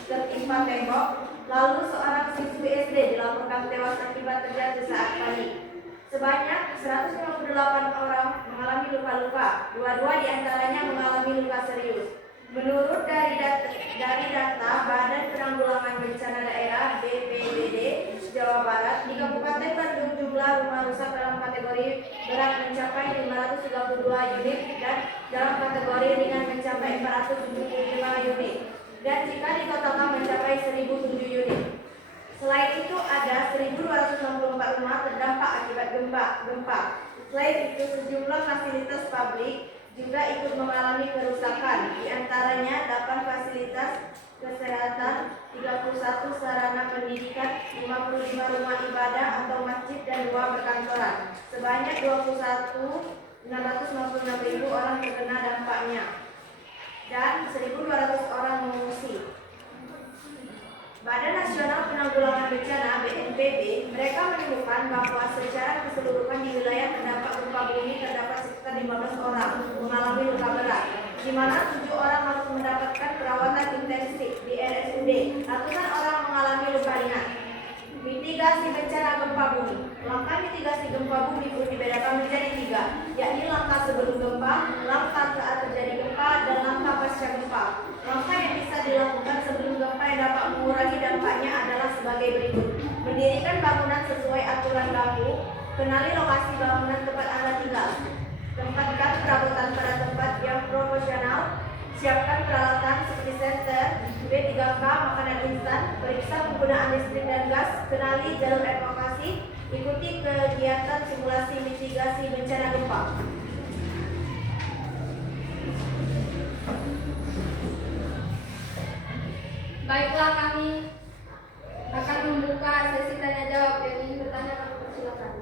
tertimpa tembok, lalu seorang siswi SD dilaporkan tewas akibat terjatuh saat panik. Sebanyak 158 orang mengalami luka-luka, 22 diantaranya mengalami luka serius. Menurut dari data Badan Penanggulangan Bencana Daerah BPBD Jawa Barat, di Kabupaten Bandung jumlah rumah rusak dalam kategori berat mencapai 532 unit dan dalam kategori ringan mencapai 475 unit, dan jika ditotalkan mencapai 1007 unit. Selain itu ada 1.264 rumah terdampak akibat gempa. Selain itu sejumlah fasilitas publik juga ikut mengalami kerusakan, di antaranya 8 fasilitas kesehatan, 31 sarana pendidikan, 55 rumah ibadah atau masjid, dan 2 perkantoran. Sebanyak 656.000 orang terkena dampaknya dan 1.200 orang mengungsi. Badan Nasional Penanggulangan Bencana (BNPB) mereka menemukan bahwa secara keseluruhan di wilayah terdampak gempa bumi terdapat sekitar 15 orang mengalami luka berat, di mana 7 orang harus mendapatkan perawatan intensif di RSUD. Ratusan orang mengalami luka ringan. Mitigasi bencana gempa bumi. Langkah mitigasi gempa bumi pun dibedakan menjadi 3, yakni langkah sebelum gempa, langkah saat terjadi gempa, dan langkah pasca gempa. Langkah yang bisa dilakukan sebelum gempa yang dapat mengurangi dampaknya adalah sebagai berikut: mendirikan bangunan sesuai aturan baku, kenali lokasi bangunan tempat Anda tinggal, tempatkan perabotan pada tempat yang proporsional, siapkan peralatan seperti senter, B3K, makanan instan, periksa penggunaan listrik dan gas, kenali jalur evakuasi, ikuti kegiatan simulasi mitigasi bencana gempa. Baiklah, kami akan membuka sesi tanya jawab. Yang ingin bertanya kami persilakan.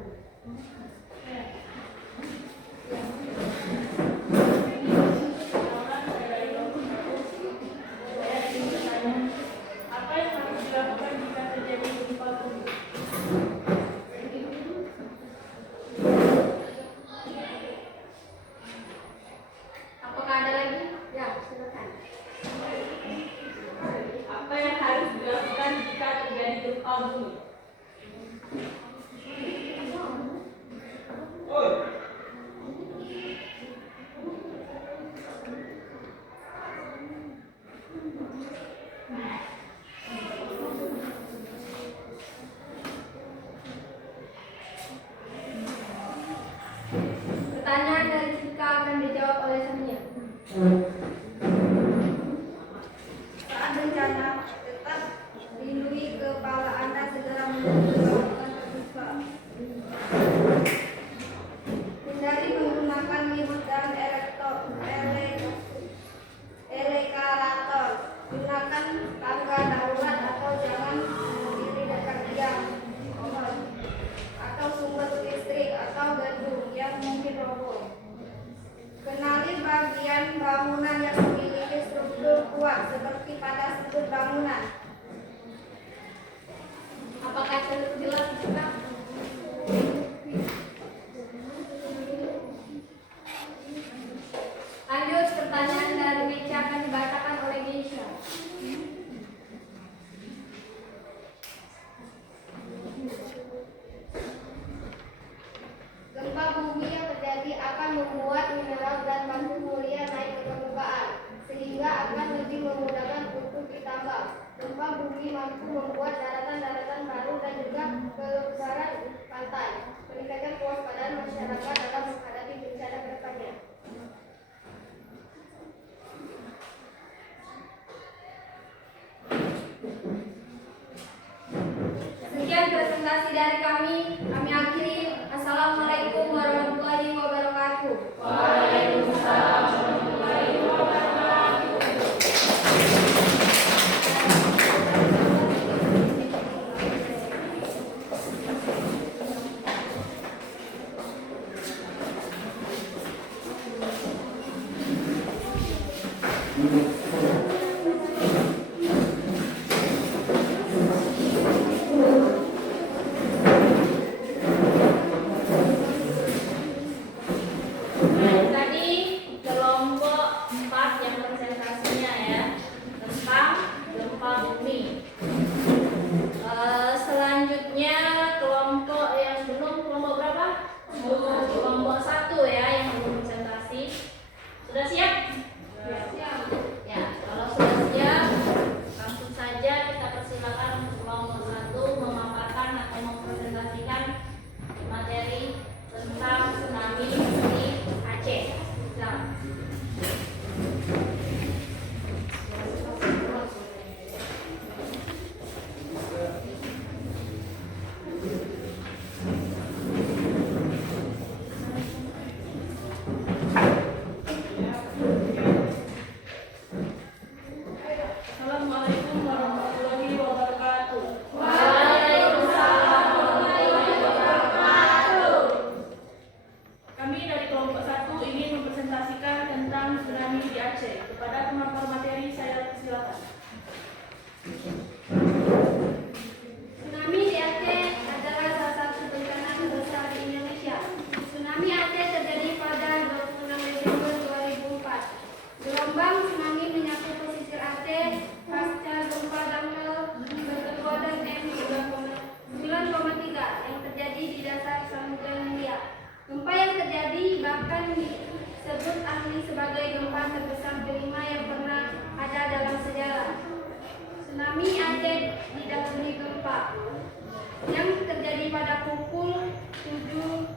Apa yang harus dilakukan jika terjadi gempa bumi? Apakah ada lagi? Ya, silakan. Apa yang harus dilakukan jika terjadi gempa bumi? Pertanyaan dari Sika akan dijawab oleh Samia. Saat bencana, tetap lindungi kepala Anda, segera menuju kawasan terbuka. Hindari menggunakan lift dan eskalator. Gunakan tangga darurat atau jangan berdiri dekat tiang, pohon, atau sumber listrik atau gedung yang mungkin roboh. Kenali bagian bangunan yang memiliki struktur kuat seperti pada sudut bangunan. Apakah cukup jelas, Sika? Lanjut, pertanyaan dari Mecha akan dibacakan oleh Geisha. Gempa bumi yang terjadi akan membuat mineral dan batu mulia naik ke permukaan, sehingga akan lebih memudahkan untuk ditambang. Gempa bumi mampu membuat daratan-daratan baru dan juga kebesaran pantai, meningkatkan kewaspadaan masyarakat dalam menghadapi bencana ke depannya. Sekian presentasi dari kami akhiri. Assalamualaikum warahmatullahi wabarakatuh. Waalaikumsalam warahmatullahi wabarakatuh. kelompok 1 ya yang belum presentasi. Sudah siap? Siap. Ya, kalau sudah siap, langsung saja kita persilakan untuk kelompok 1 memaparkan atau mempresentasikan materi tentang tsunami di Aceh. Silakan. Assalamualaikum warahmatullahi wabarakatuh. Waalaikumsalam warahmatullahi wabarakatuh. Kami dari kelompok 1 ingin mempresentasikan tentang tsunami di Aceh. Kepada pemapar materi saya persilakan. Tsunami di Aceh adalah salah satu bencana terbesar di Indonesia. Tsunami Aceh terjadi pada 26 Desember 2004. Gelombang tsunami menyapu pesisir Aceh pasca gempa dangkal berkekuatan M9,3 yang terjadi di dasar Samudra Hindia. Gempa yang terjadi bahkan disebut ahli sebagai gempa terbesar kelima yang pernah ada dalam sejarah. Tsunami Aceh didahului gempa yang terjadi pada pukul 7.59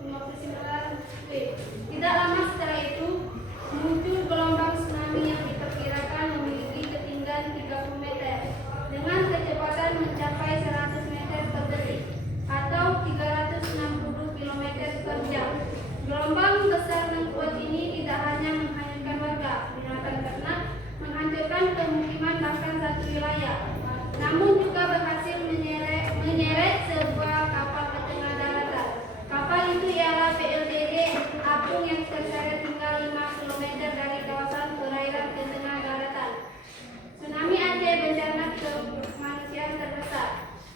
WIB. Tidak lama setelah itu, muncul gelombang tsunami yang diperkirakan memiliki ketinggian 30 meter dengan kecepatan mencapai 100 meter per detik atau 360 km per jam. Gelombang besar dan kuat ini tidak hanya menghanyutkan warga, binatang ternak, menghancurkan pemukiman bahkan satu wilayah, namun juga berhasil menyeret sebuah kapal ke tengah daratan. Kapal itu ialah PLDG Apung yang terseret hingga 5 km dari kawasan perairan ke tengah daratan. Tsunami Aceh bencana kemanusiaan terbesar.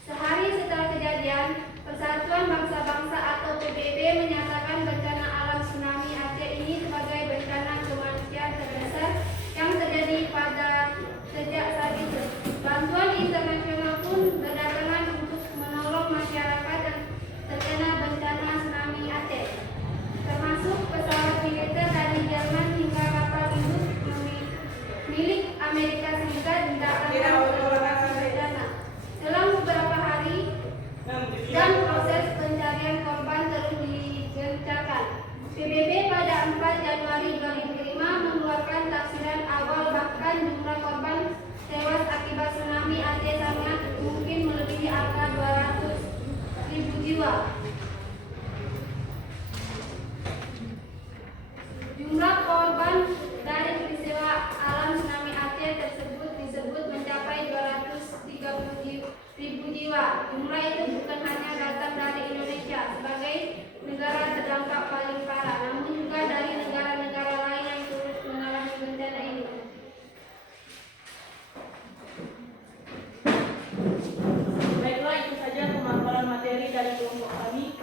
Sehari setelah kejadian, Persatuan Bangsa-Bangsa atau PBB menyatakan bencana alam tsunami Aceh ini sebagai bencana kemanusiaan terbesar yang terjadi sejak saat itu. Bantuan internasional pun berdatangan untuk menolong masyarakat yang terkena bencana tsunami Aceh, termasuk pesawat militer dari Jerman hingga kapal induk milik Amerika Serikat didatangkan untuk lokasi bencana. Selang beberapa hari dan proses pencarian korban terus digencarkan. PBB pada 4 Januari 2005 mengeluarkan taksiran awal bahkan jumlah korban tewas akibat tsunami Aceh sangat mungkin melebihi angka 200.000 jiwa. Jumlah korban dari peristiwa alam tsunami Aceh tersebut disebut mencapai 230.000 jiwa. Jumlah itu bukan hanya datang dari Indonesia sebagai negara terdampak paling parah, namun juga dari negara-negara lain yang turut mengalami bencana ini. Baiklah, itu saja pemaparan materi dari kelompok kami.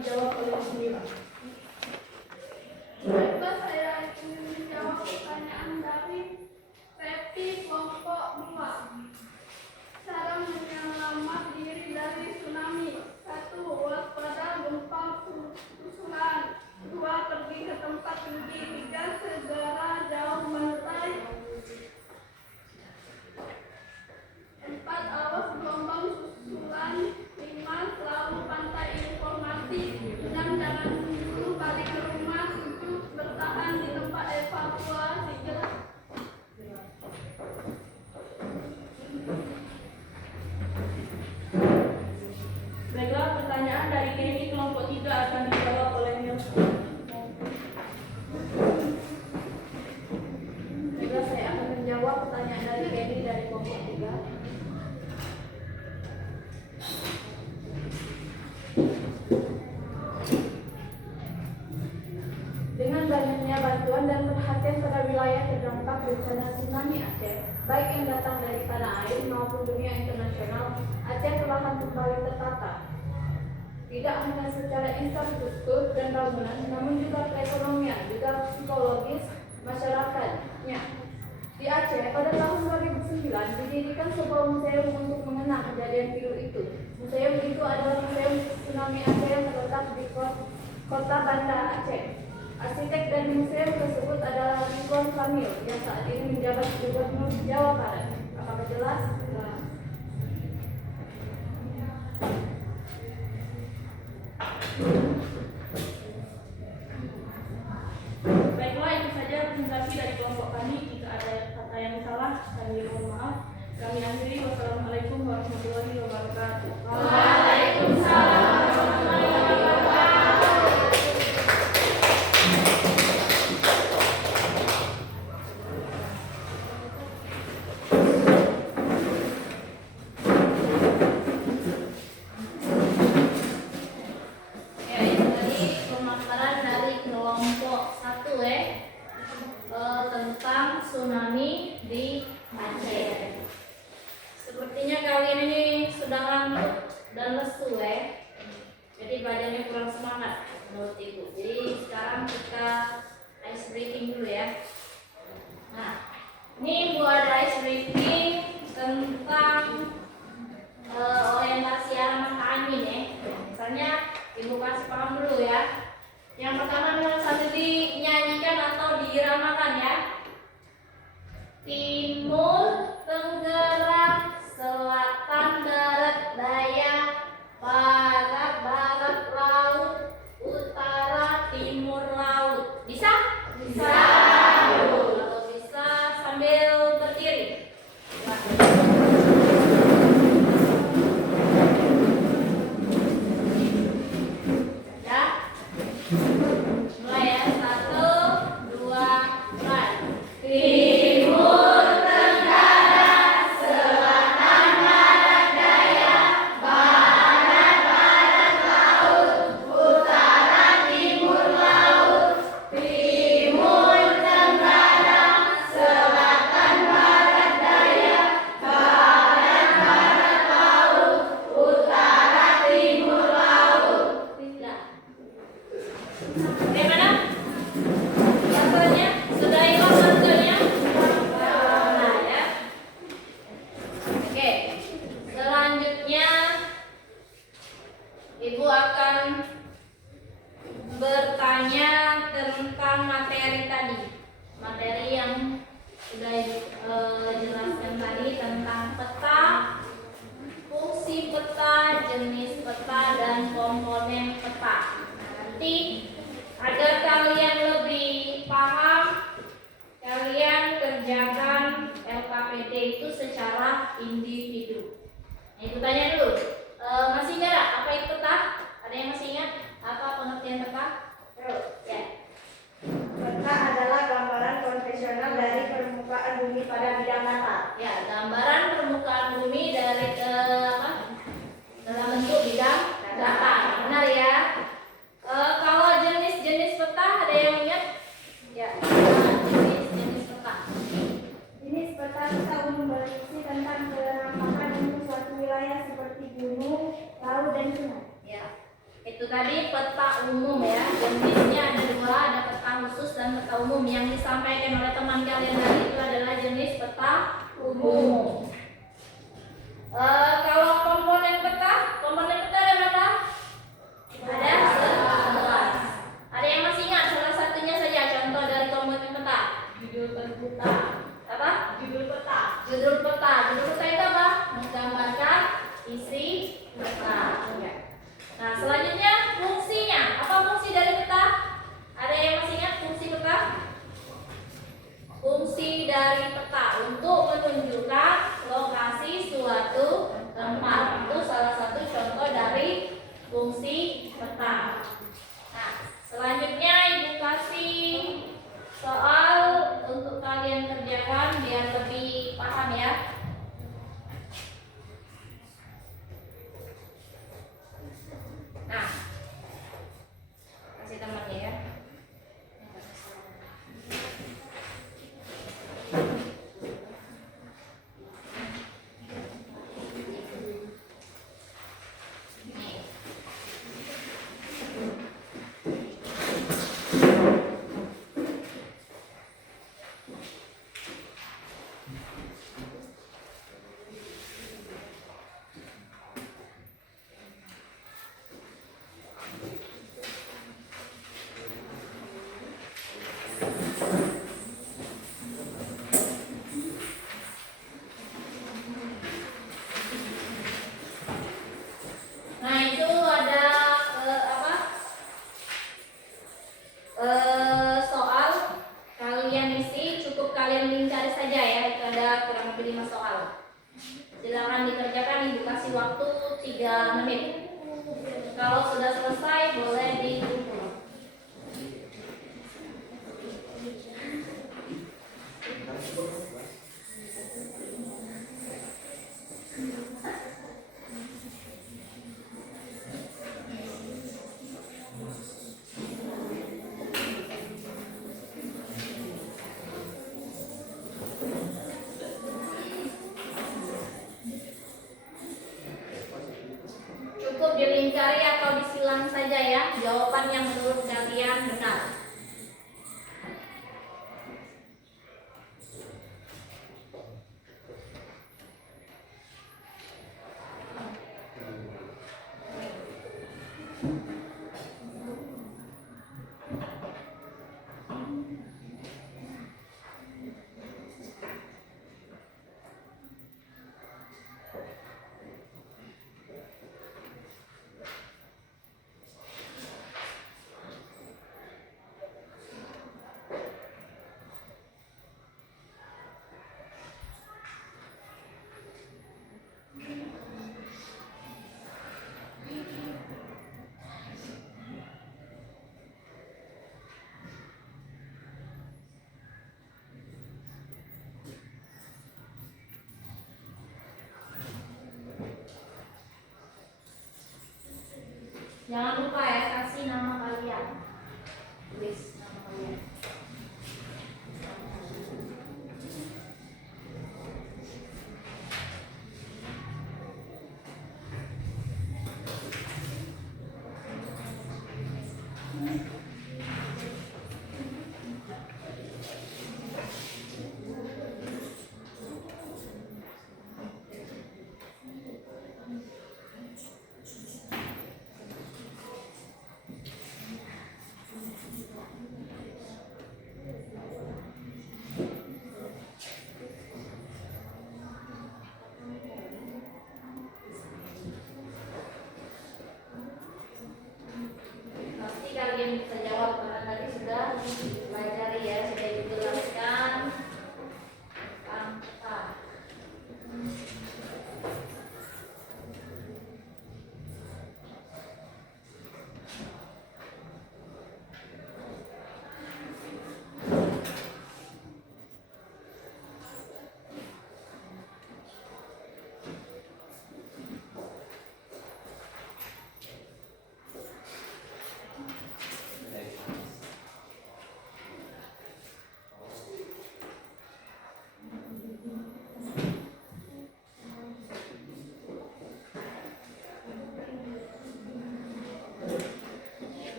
dijawab oleh Muslimah. Baiklah, saya ingin menjawab pertanyaan dari Pepi kelompok 2. Cara menyelamat diri dari tsunami. 1. Waspada gempa susulan. 2. Pergi ke tempat tinggi. 3. Segera jauh pantai. 4. Awas gelombang susulan. 5. Selalu pantai informasi. 6. Jangan dulu balik ke rumah. 7. Bertahan di tempat evakuasi. Jelas. Baiklah, pertanyaan dari Kenny kelompok 3 akan dijawab oleh Nilsa. Baiklah, saya akan menjawab pertanyaan dari Kenny dari kelompok 3. Dengan banyaknya bantuan dan perhatian pada wilayah terdampak bencana tsunami Aceh, baik yang datang dari tanah air maupun dunia internasional, Aceh perlahan kembali tertata. Tidak hanya secara infrastruktur dan bangunan, namun juga perekonomian, juga psikologis masyarakatnya. Di Aceh, pada tahun 2009, didirikan sebuah museum untuk mengenang kejadian pilu itu. Museum itu adalah Museum Tsunami Aceh yang terletak di kota Banda Aceh. Arsitek dari museum tersebut adalah Ridwan Kamil yang saat ini menjabat Gubernur Jawa Barat. Apakah jelas? Baiklah, itu saja presentasi dari kelompok kami. Jika ada kata yang salah, kami mohon maaf. Kami akhiri. Wassalamualaikum warahmatullahi wabarakatuh. Waalaikumsalam warahmatullahi wabarakatuh. Ya, itu tadi pemaparan dari kelompok 1 tentang tsunami di Aceh. Sepertinya kalian ini sudah ngantuk dan lesu jadi badannya kurang semangat menurut ibu. Jadi sekarang kita ice breaking dulu ya. Nah, ini ibu ada ice breaking tentang orientasi arah mata angin ya. Misalnya ibu kasih paham dulu ya. Yang pertama adalah sambil dinyanyikan atau diiramakan ya. Timur, tenggara, selatan, barat, daya, barat laut, utara, timur laut. Bisa? Bisa. Kalau bisa sambil berdiri. Ya. Mulai ya. 1, 2, 3. Timur, tenggara, selatan, barat, daya, barat laut, utara, timur laut. Timur, tenggara, selatan, barat, daya, barat laut, utara, timur laut. Bagaimana? Hasilnya sudah hilang hasilnya? Nah ya. Oke. Selanjutnya ibu akan bertanya tentang materi tadi. Materi yang sudah jelaskan tadi tentang peta, fungsi peta, jenis peta, dan komponen peta. Nanti agar kalian lebih paham, kalian kerjakan LKPD itu secara individu. Nah, itu tanya dulu. Masih ingat apa itu peta? Ada yang masih ingat apa pengertian peta? Terus ya. Peta adalah gambaran konvensional dari permukaan bumi pada bidang datar. Ya, gambaran permukaan bumi dari dalam bentuk bidang datar. Benar ya? Kalau jenis-jenis peta ada yang ingat? Ya, jenis-jenis peta. Jenis peta bisa umum berfungsi tentang penampakan untuk suatu wilayah seperti gunung, laut, dan sungai. Ya, itu tadi peta umum ya. Jenisnya ada dua, ada peta khusus dan peta umum. Yang disampaikan oleh teman kalian tadi itu adalah jenis peta umum. Kalau komponen peta ada berapa? Ada 11. Ada yang masih ingat salah satunya saja contoh dari komponen peta? Judul peta. Apa? Judul peta. Judul peta. Judul peta itu apa? Menggambarkan isi peta. Nah, selanjutnya fungsinya. Apa fungsi dari peta? Ada yang masih ingat fungsi peta? Fungsi dari peta untuk menunjukkan lokasi suatu tempat. Itu salah satu contoh dari fungsi peta. Nah, selanjutnya Ibu kasih soal untuk kalian kerjakan biar lebih paham ya. Nah, kasih temannya ya. Nah, itu ada soal kalian isi, cukup kalian lingkari saja ya. Itu ada kurang lebih 5 soal. Silakan dikerjakan, Ibu kasih waktu 3 menit. Kalau sudah selesai boleh dikumpul. Cukup dilingkari atau disilang saja ya jawaban yang menurut kalian benar. Jangan lupa ya kasih nama kalian. Tulis nama kalian.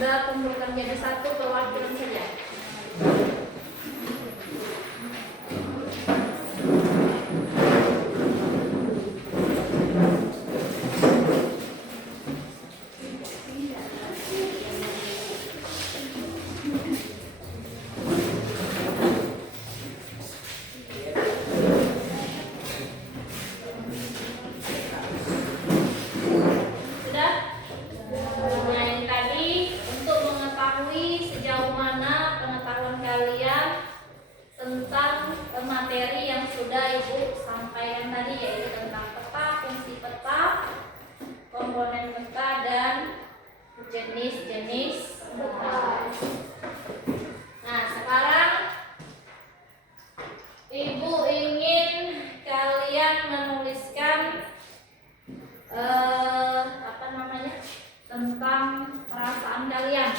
sudah kumpulkan jadi satu perwakilan saja. Sudah? Nah, ini tadi untuk mengetahui sejauh mana pengetahuan kalian tentang materi yang sudah Ibu sampaikan tadi, yaitu tentang peta, fungsi peta, komponen peta, dan jenis-jenis peta. Nah, sekarang Ibu ingin kalian menuliskan tentang perasaan kalian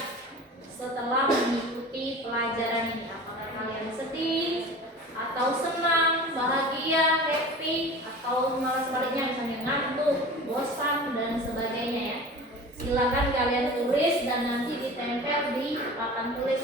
setelah mengikuti pelajaran ini. Apakah kalian sedih atau senang, bahagia, happy, atau malah sebaliknya misalnya ngantuk, bosan, dan sebagainya ya. Silakan kalian tulis dan nanti ditempel di papan tulis.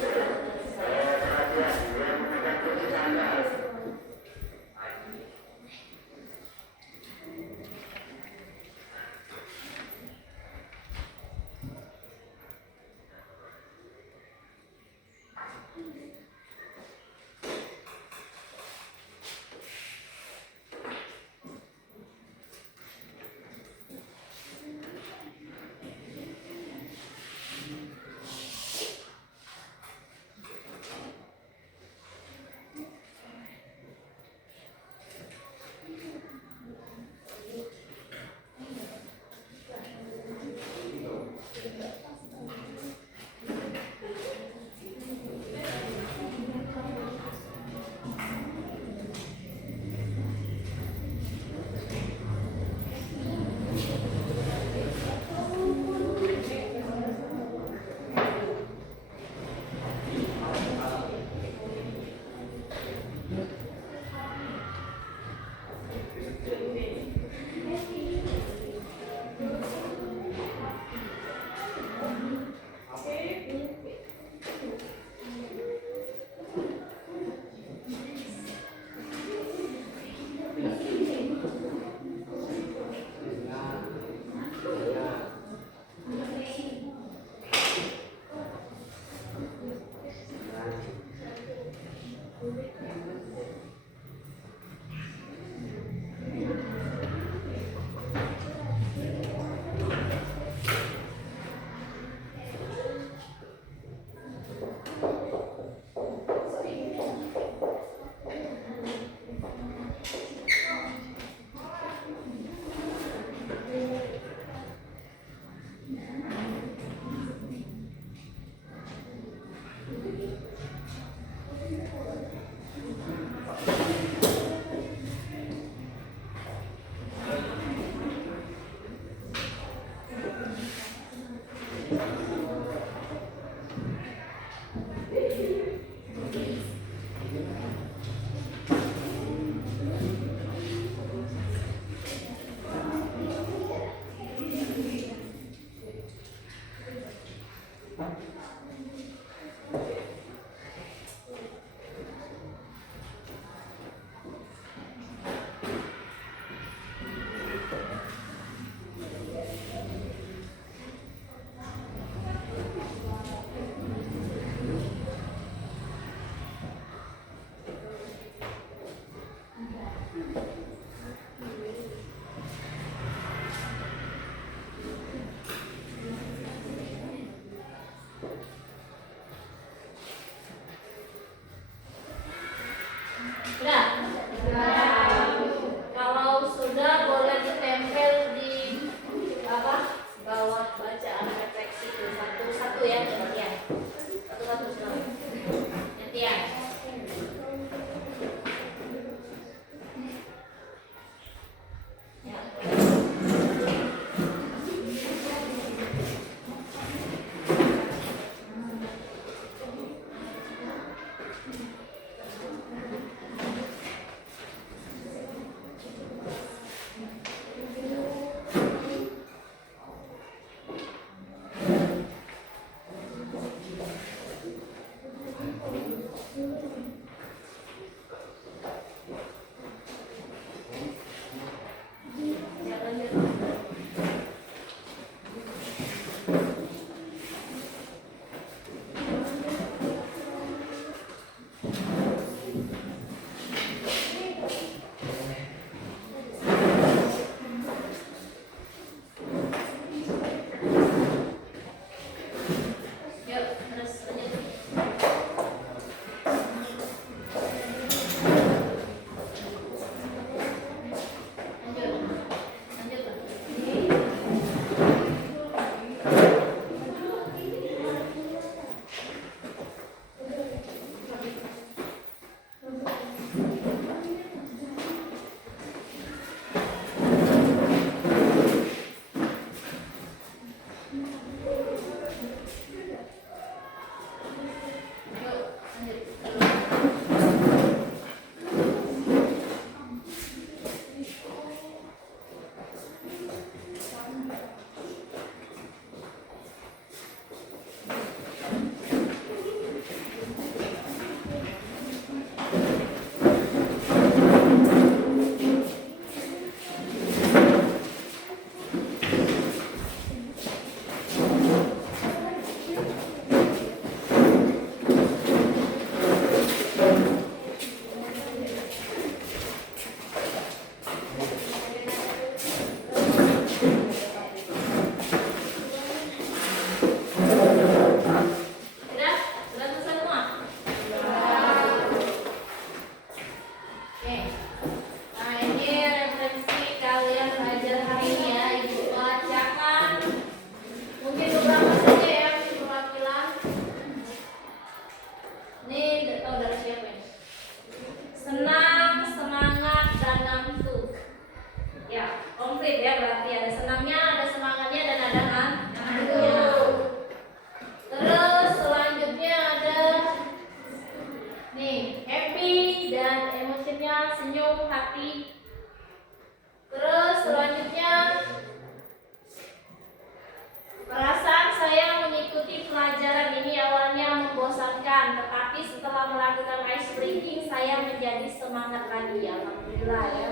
saya menjadi semangat lagi. Alhamdulillah ya.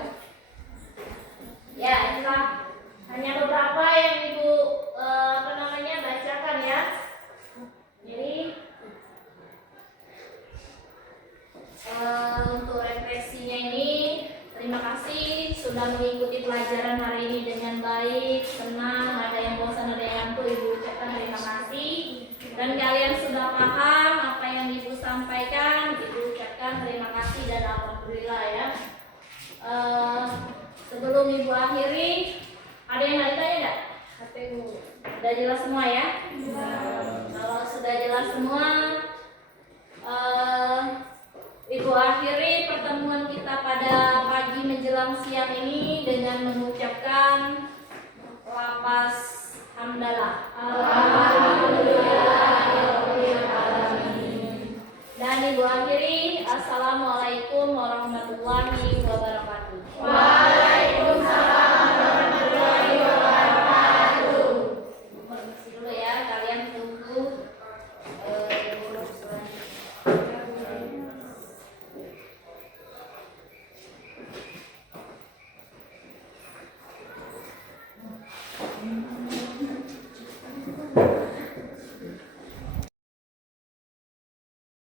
Ya, inilah hanya beberapa yang Ibu bacakan ya. Jadi untuk refleksinya ini, terima kasih sudah mengikuti pelajaran hari ini dengan baik, senang, ada yang bosan, ada yang ngantuk. Ibu ucapkan terima kasih. Dan kalian sudah paham apa yang Ibu sampaikan, Ibu ucapkan terima kasih dan alhamdulillah ya. Sebelum Ibu akhiri, ada yang mau ditanya enggak? Sudah jelas semua ya? Kalau sudah jelas semua,